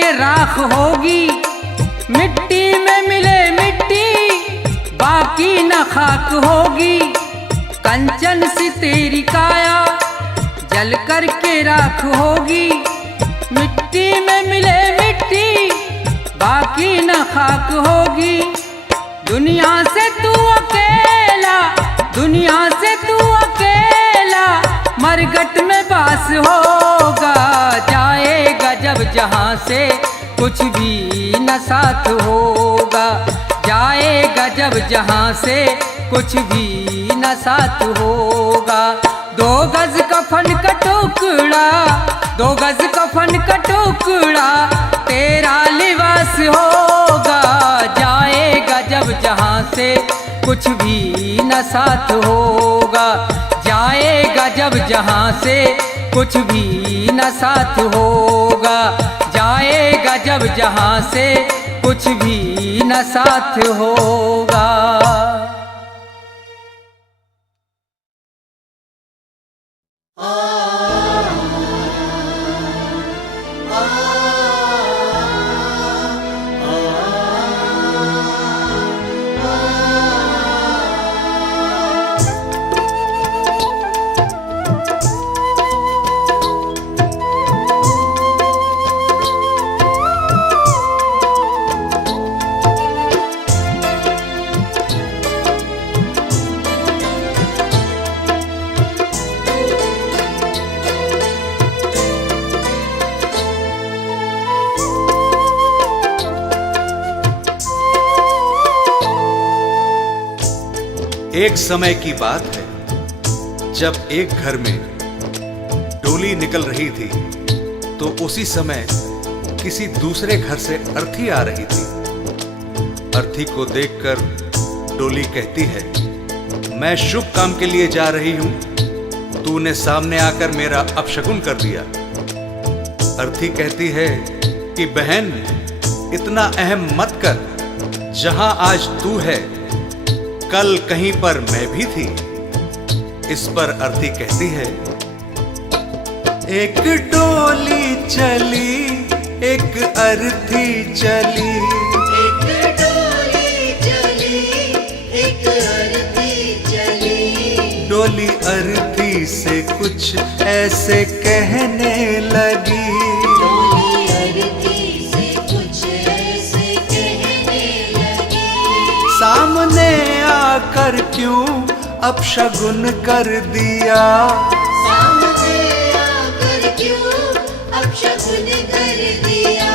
में राख होगी, मिट्टी में मिले मिट्टी, बाकी न खाक होगी। कंचन सी तेरी काया, जल कर के राख होगी, मिट्टी में मिले मिट्टी, बाकी न खाक होगी। दुनिया से तू अकेला, दुनिया से तू अकेला, मरघट में बास होगा। जाएगा जब जहाँ से कुछ भी न साथ होगा, जाएगा जब जहाँ से कुछ भी न साथ होगा। 2 गज कफन का टुकड़ा, 2 गज कफन का टुकड़ा, तेरा लिबास होगा। जाएगा जब जहाँ से कुछ भी न साथ होगा, जाएगा जब जहाँ से कुछ भी न साथ होगा, जाएगा जब जहाँ से कुछ भी न साथ होगा। एक समय की बात है, जब एक घर में डोली निकल रही थी, तो उसी समय किसी दूसरे घर से अर्थी आ रही थी। अर्थी को देखकर डोली कहती है, मैं शुभ काम के लिए जा रही हूं, तूने सामने आकर मेरा अपशकुन कर दिया। अर्थी कहती है कि बहन, इतना अहम मत कर, जहां आज तू है कल कहीं पर मैं भी थी। इस पर अर्थी कहती है, एक डोली चली, एक अर्थी चली, एक डोली चली, एक अर्थी चली। डोली अर्थी से कुछ ऐसे कहने लगी, डोली अर्थी से कुछ ऐसे कहने लगी। सामने आकर क्यों अपशगुन कर दिया, सामने आकर क्यों अपशगुन कर दिया।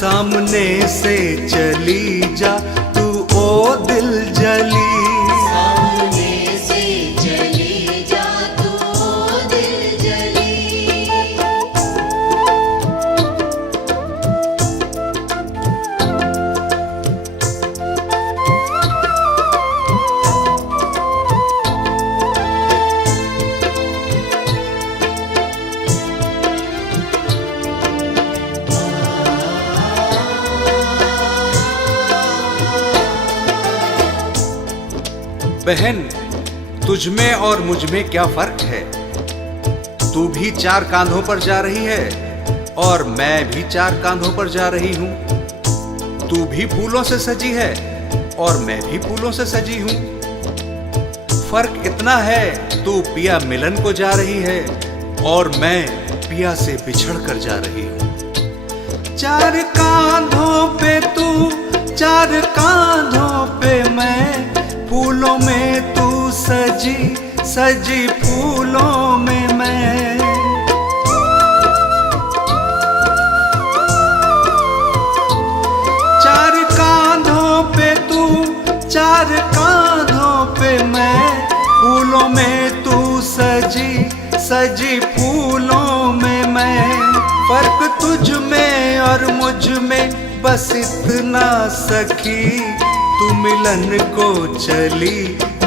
सामने से चली जा तू ओ दिल जली, सामने से चली जा तू ओ दिल जली। बहन, तुझ में और मुझ में क्या फर्क है? तू भी 4 कांधों पर जा रही है और मैं भी 4 कांधों पर जा रही हूं। तू भी फूलों से सजी है और मैं भी फूलों से सजी हूं। फर्क इतना है, तू पिया मिलन को जा रही है और मैं पिया से बिछड़ कर जा रही हूं। 4 कांधों पे तू, 4 कांधों पे मैं, फूलों में तू सजी, सजी फूलों में मैं। 4 कांधों पे तू, 4 कांधों पे मैं, फूलों में तू सजी, सजी फूलों में मैं। फर्क तुझ में और मुझ में बस इतना सखी, तू मिलन को चली,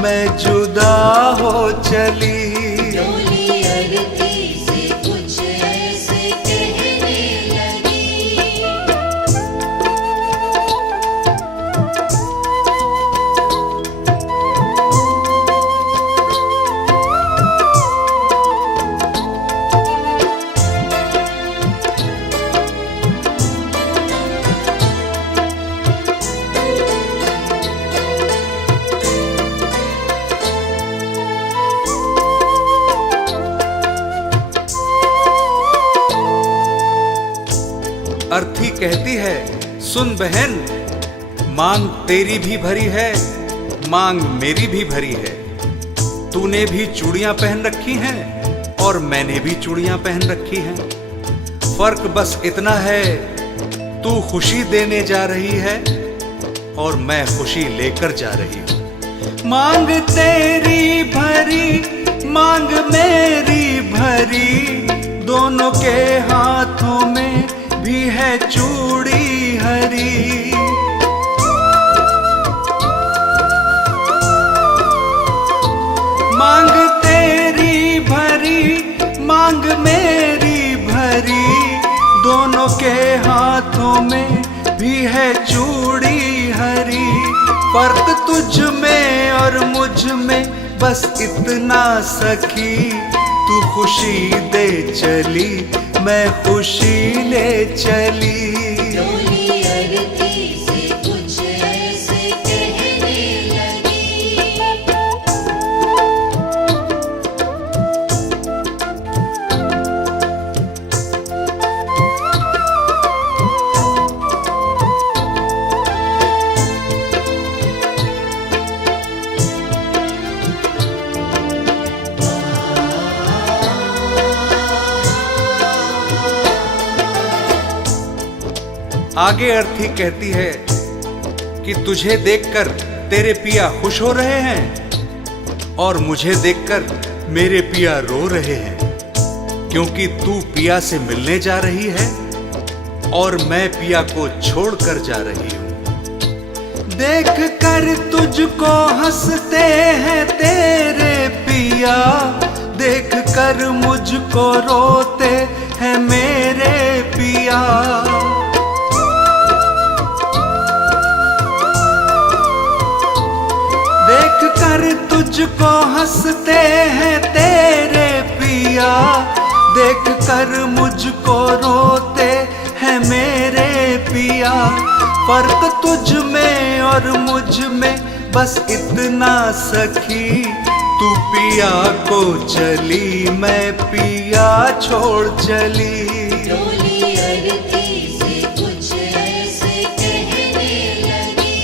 मैं जुदा हो चली। डोली अर्थी से कुछ ऐसे कहने लगी। अर्थी कहती है, सुन बहन, मांग तेरी भी भरी है, मांग मेरी भी भरी है। तूने भी चूड़ियां पहन रखी हैं और मैंने भी चूड़ियां पहन रखी हैं। फर्क बस इतना है, तू खुशी देने जा रही है और मैं खुशी लेकर जा रही हूं। मांग तेरी भरी, मांग मेरी भरी, दोनों के हाथों में भी है चूड़ी हरी। मांग तेरी भरी, मांग मेरी भरी, दोनों के हाथों में भी है चूड़ी हरी। फर्क तुझ में और मुझ में बस इतना सखी, तू खुशी दे चली, मैं खुशी ले चली। डोली अर्थी से कुछ ऐसे कहने लगी। आगे अर्थी कहती है कि तुझे देखकर तेरे पिया खुश हो रहे हैं और मुझे देखकर मेरे पिया रो रहे हैं, क्योंकि तू पिया से मिलने जा रही है और मैं पिया को छोड़कर जा रही हूं। देख कर तुझको हंसते हैं तेरे पिया, देख कर मुझको रोते हैं मेरे पिया। देख कर तुझको हंसते हैं तेरे पिया, देख कर मुझको रोते हैं मेरे पिया। फर्क तुझ में और मुझ में बस इतना सखी, तू पिया को चली, मैं पिया छोड़ चली। डोली अर्थी से कुछ ऐसे कहने लगी।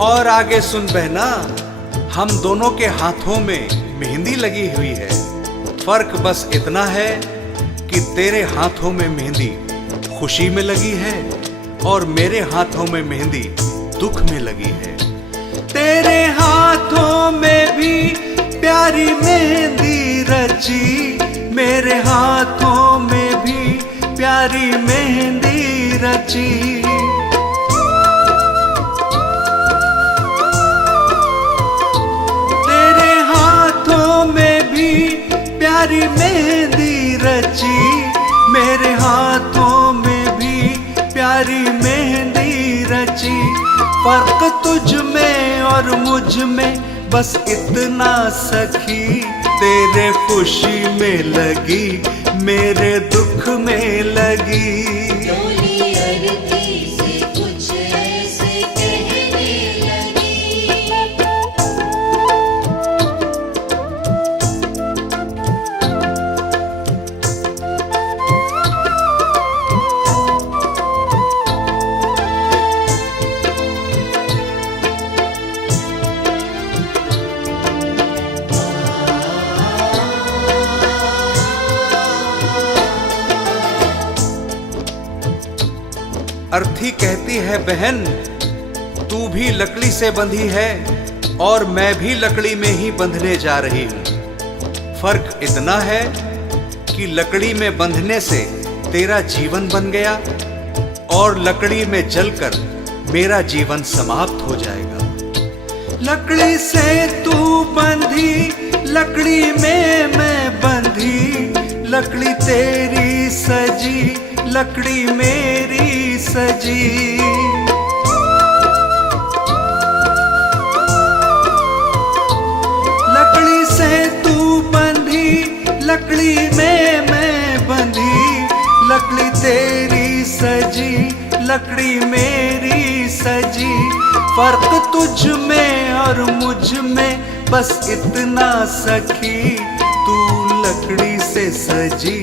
और आगे सुन बहना, हम दोनों के हाथों में मेहंदी लगी हुई है। फर्क बस इतना है कि तेरे हाथों में मेहंदी खुशी में लगी है और मेरे हाथों में मेहंदी दुख में लगी है। तेरे हाथों में भी प्यारी मेहंदी रची, मेरे हाथों में भी प्यारी मेहंदी रची। प्यारी मेहंदी रची, मेरे हाथों में भी प्यारी मेहंदी रची। फर्क तुझ में और मुझ में बस इतना सखी, तेरे खुशी में लगी, मेरे दुख में लगी। डोली अर्थी से कुछ ऐसे कहने लगी। अर्थी कहती है, बहन तू भी लकड़ी से बंधी है और मैं भी लकड़ी में ही बंधने जा रही हूं। फर्क इतना है कि लकड़ी में बंधने से तेरा जीवन बन गया और लकड़ी में जलकर मेरा जीवन समाप्त हो जाएगा। लकड़ी से तू बंधी, लकड़ी में मैं बंधी, लकड़ी तेरी सजी, लकड़ी मेरी सजी। लकड़ी से तू बंधी, लकड़ी में मैं बंधी, लकड़ी तेरी सजी, लकड़ी मेरी सजी। फर्क तुझ में और मुझ में बस इतना सखी, तू लकड़ी से सजी,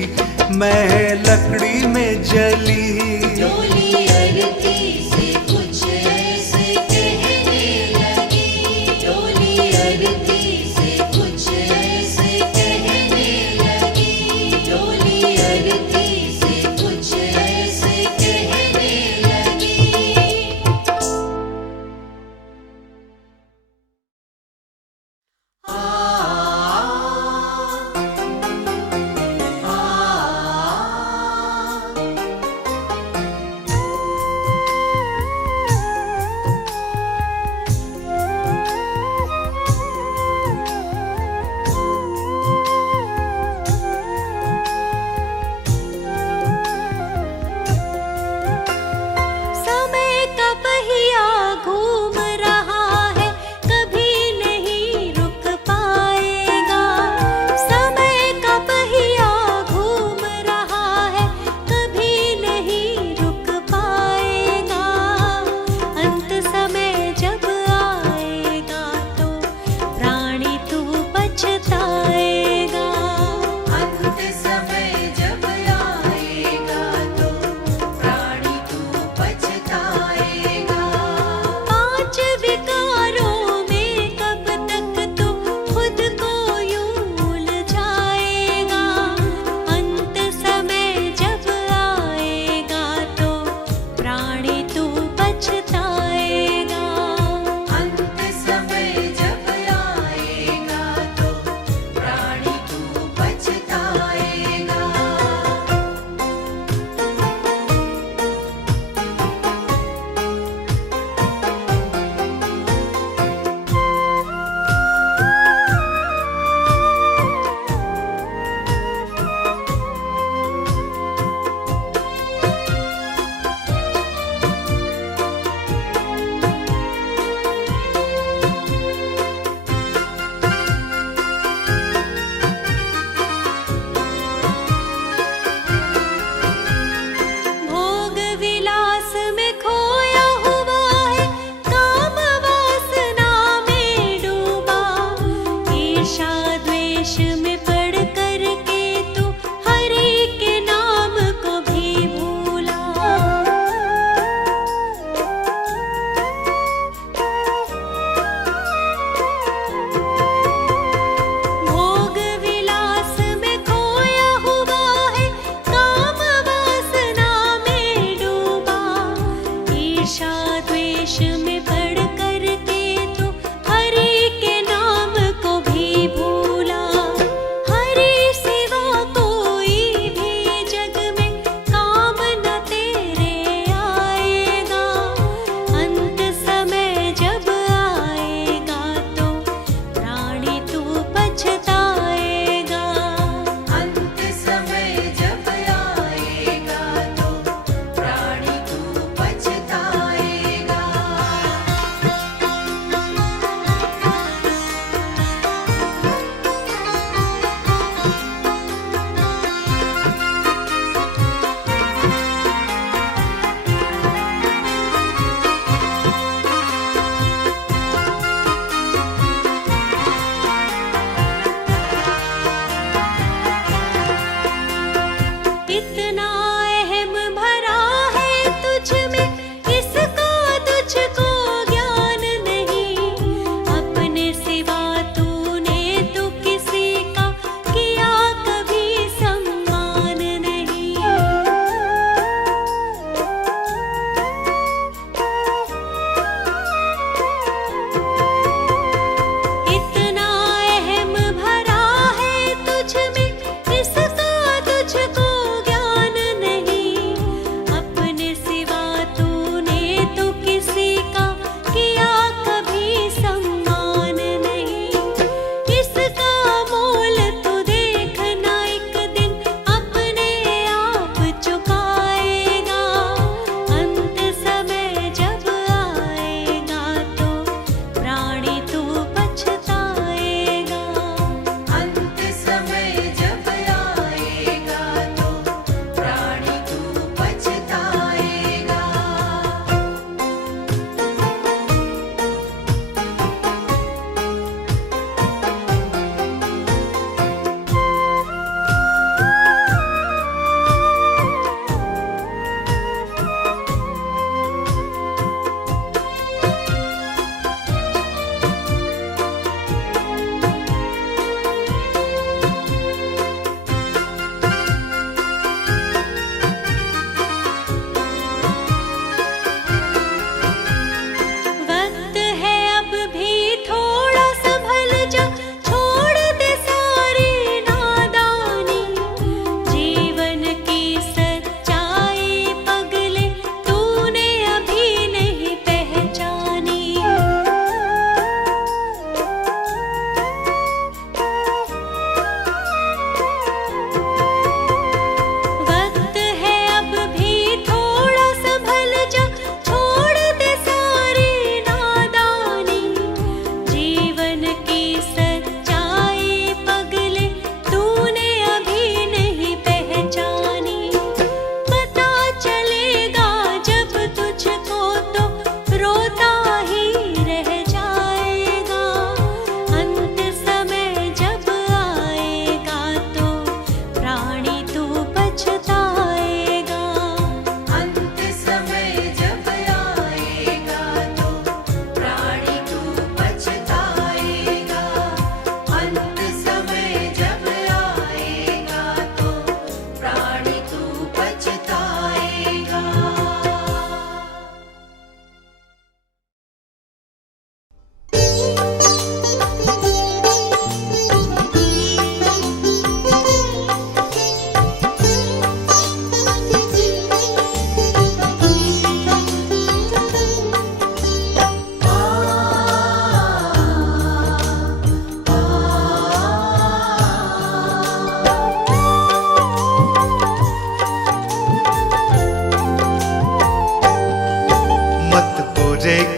मैं लकड़ी में जली। डोली अरती से कुछ ऐसे कहने लगी, डोली अरती से कुछ ऐसे कहने लगी, डोली अरती से कुछ ऐसे कहने लगी।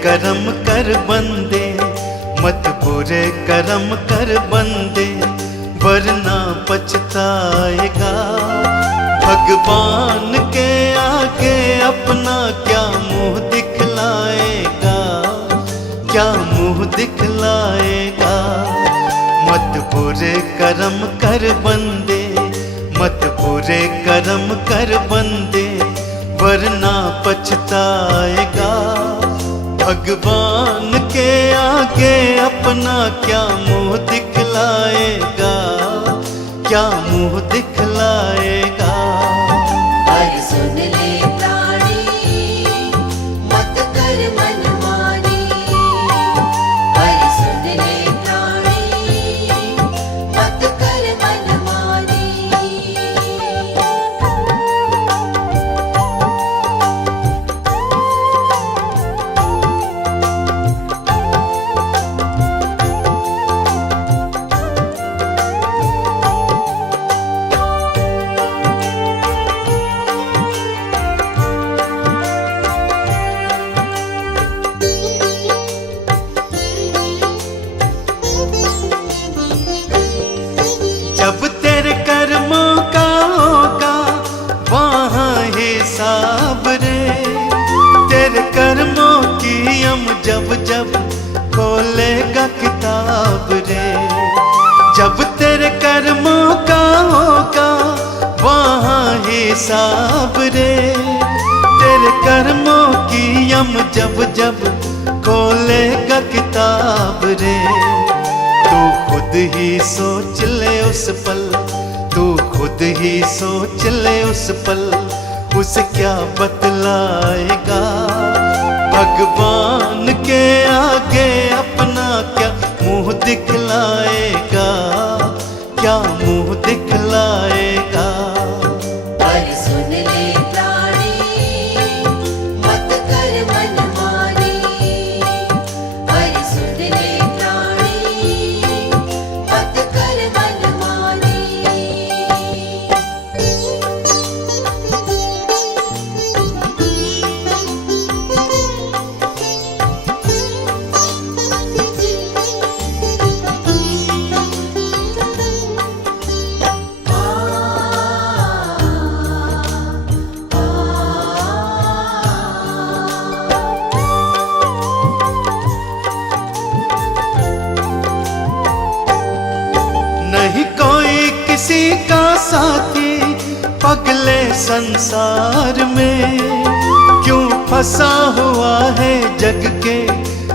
कर्म कर बंदे, मत बुरे कर्म कर बंदे, वरना पछताएगा। भगवान के आगे अपना क्या मुंह दिखलाएगा, क्या मुंह दिखलाएगा। मत बुरे कर्म कर बंदे, मत बुरे कर्म कर बंदे, वरना पछताएगा। भगवान के आगे अपना क्या मुंह दिखलाएगा, क्या मुंह दिखलाएगा। पर सुन ले प्राणी, मत कर मनमानी। पर सुन ले प्राणी, मत कर मनमानी। जब तेरे कर्मों का होगा वहाँ हिसाब रे, तेरे कर्मों की हम जब जब खोलेगा किताब रे। जब तेरे कर्मों का होगा वहाँ हिसाब रे, तेरे कर्मों की हम जब जब खोलेगा किताब रे। तू खुद ही सोच ले उस पल, तू खुद ही सोच ले उस पल, उसे क्या बतलाएगा। भगवान के आगे अपना क्या मुंह दिखलाएगा, क्या मुंह दिखलाएगा। पर सुन ले प्राणी, मत कर मनमानी। पर सुन ले प्राणी, मत कर मनमानी। नहीं कोई किसी का साथी पगले संसार में, क्यों फंसा हुआ है जग के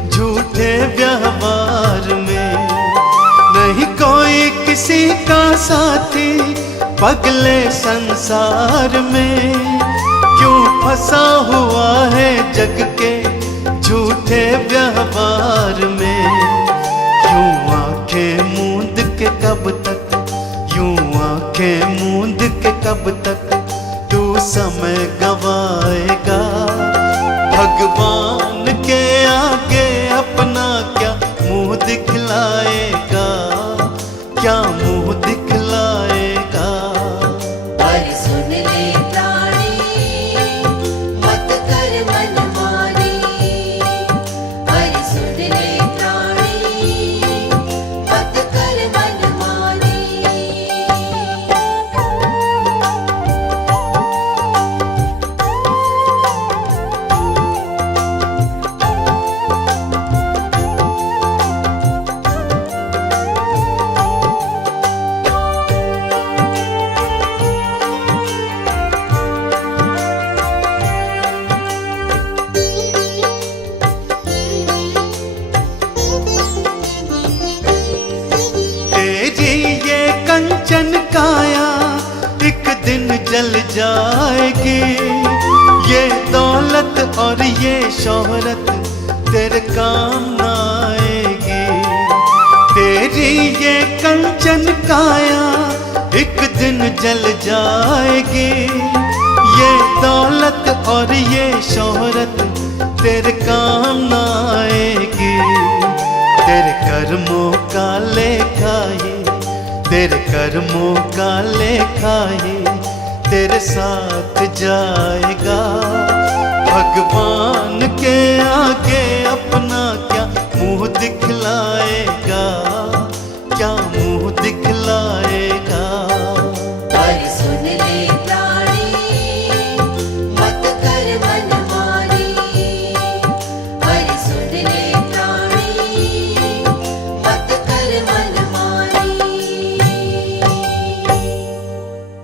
झूठे व्यवहार में। नहीं कोई किसी का साथी पगले संसार में, क्यों फंसा हुआ है जग के झूठे व्यवहार में। यूं आंखें मूंद के कब तक, यूं आंखें मूंद के कब तक तू समय गवाएगा। भगवान के आगे अपना क्या मुंह दिखलाएगा, क्या मुंह दिखलाएगा। पर सुन ले प्राणी, मत कर मनमानी। पर सुन ले प्राणी, मत कर मनमानी। कंचन काया एक दिन जल जाएगी, ये दौलत और ये शोहरत तेरे काम न आएगी। तेरी ये कंचन काया एक दिन जल जाएगी, ये दौलत और ये शोहरत तेरे काम न आएगी। तेरे कर्मों का लेखा ही, तेरे कर्मों का लेखा ही तेरे साथ जाएगा। भगवान के आगे अपना क्या मुंह दिखलाए।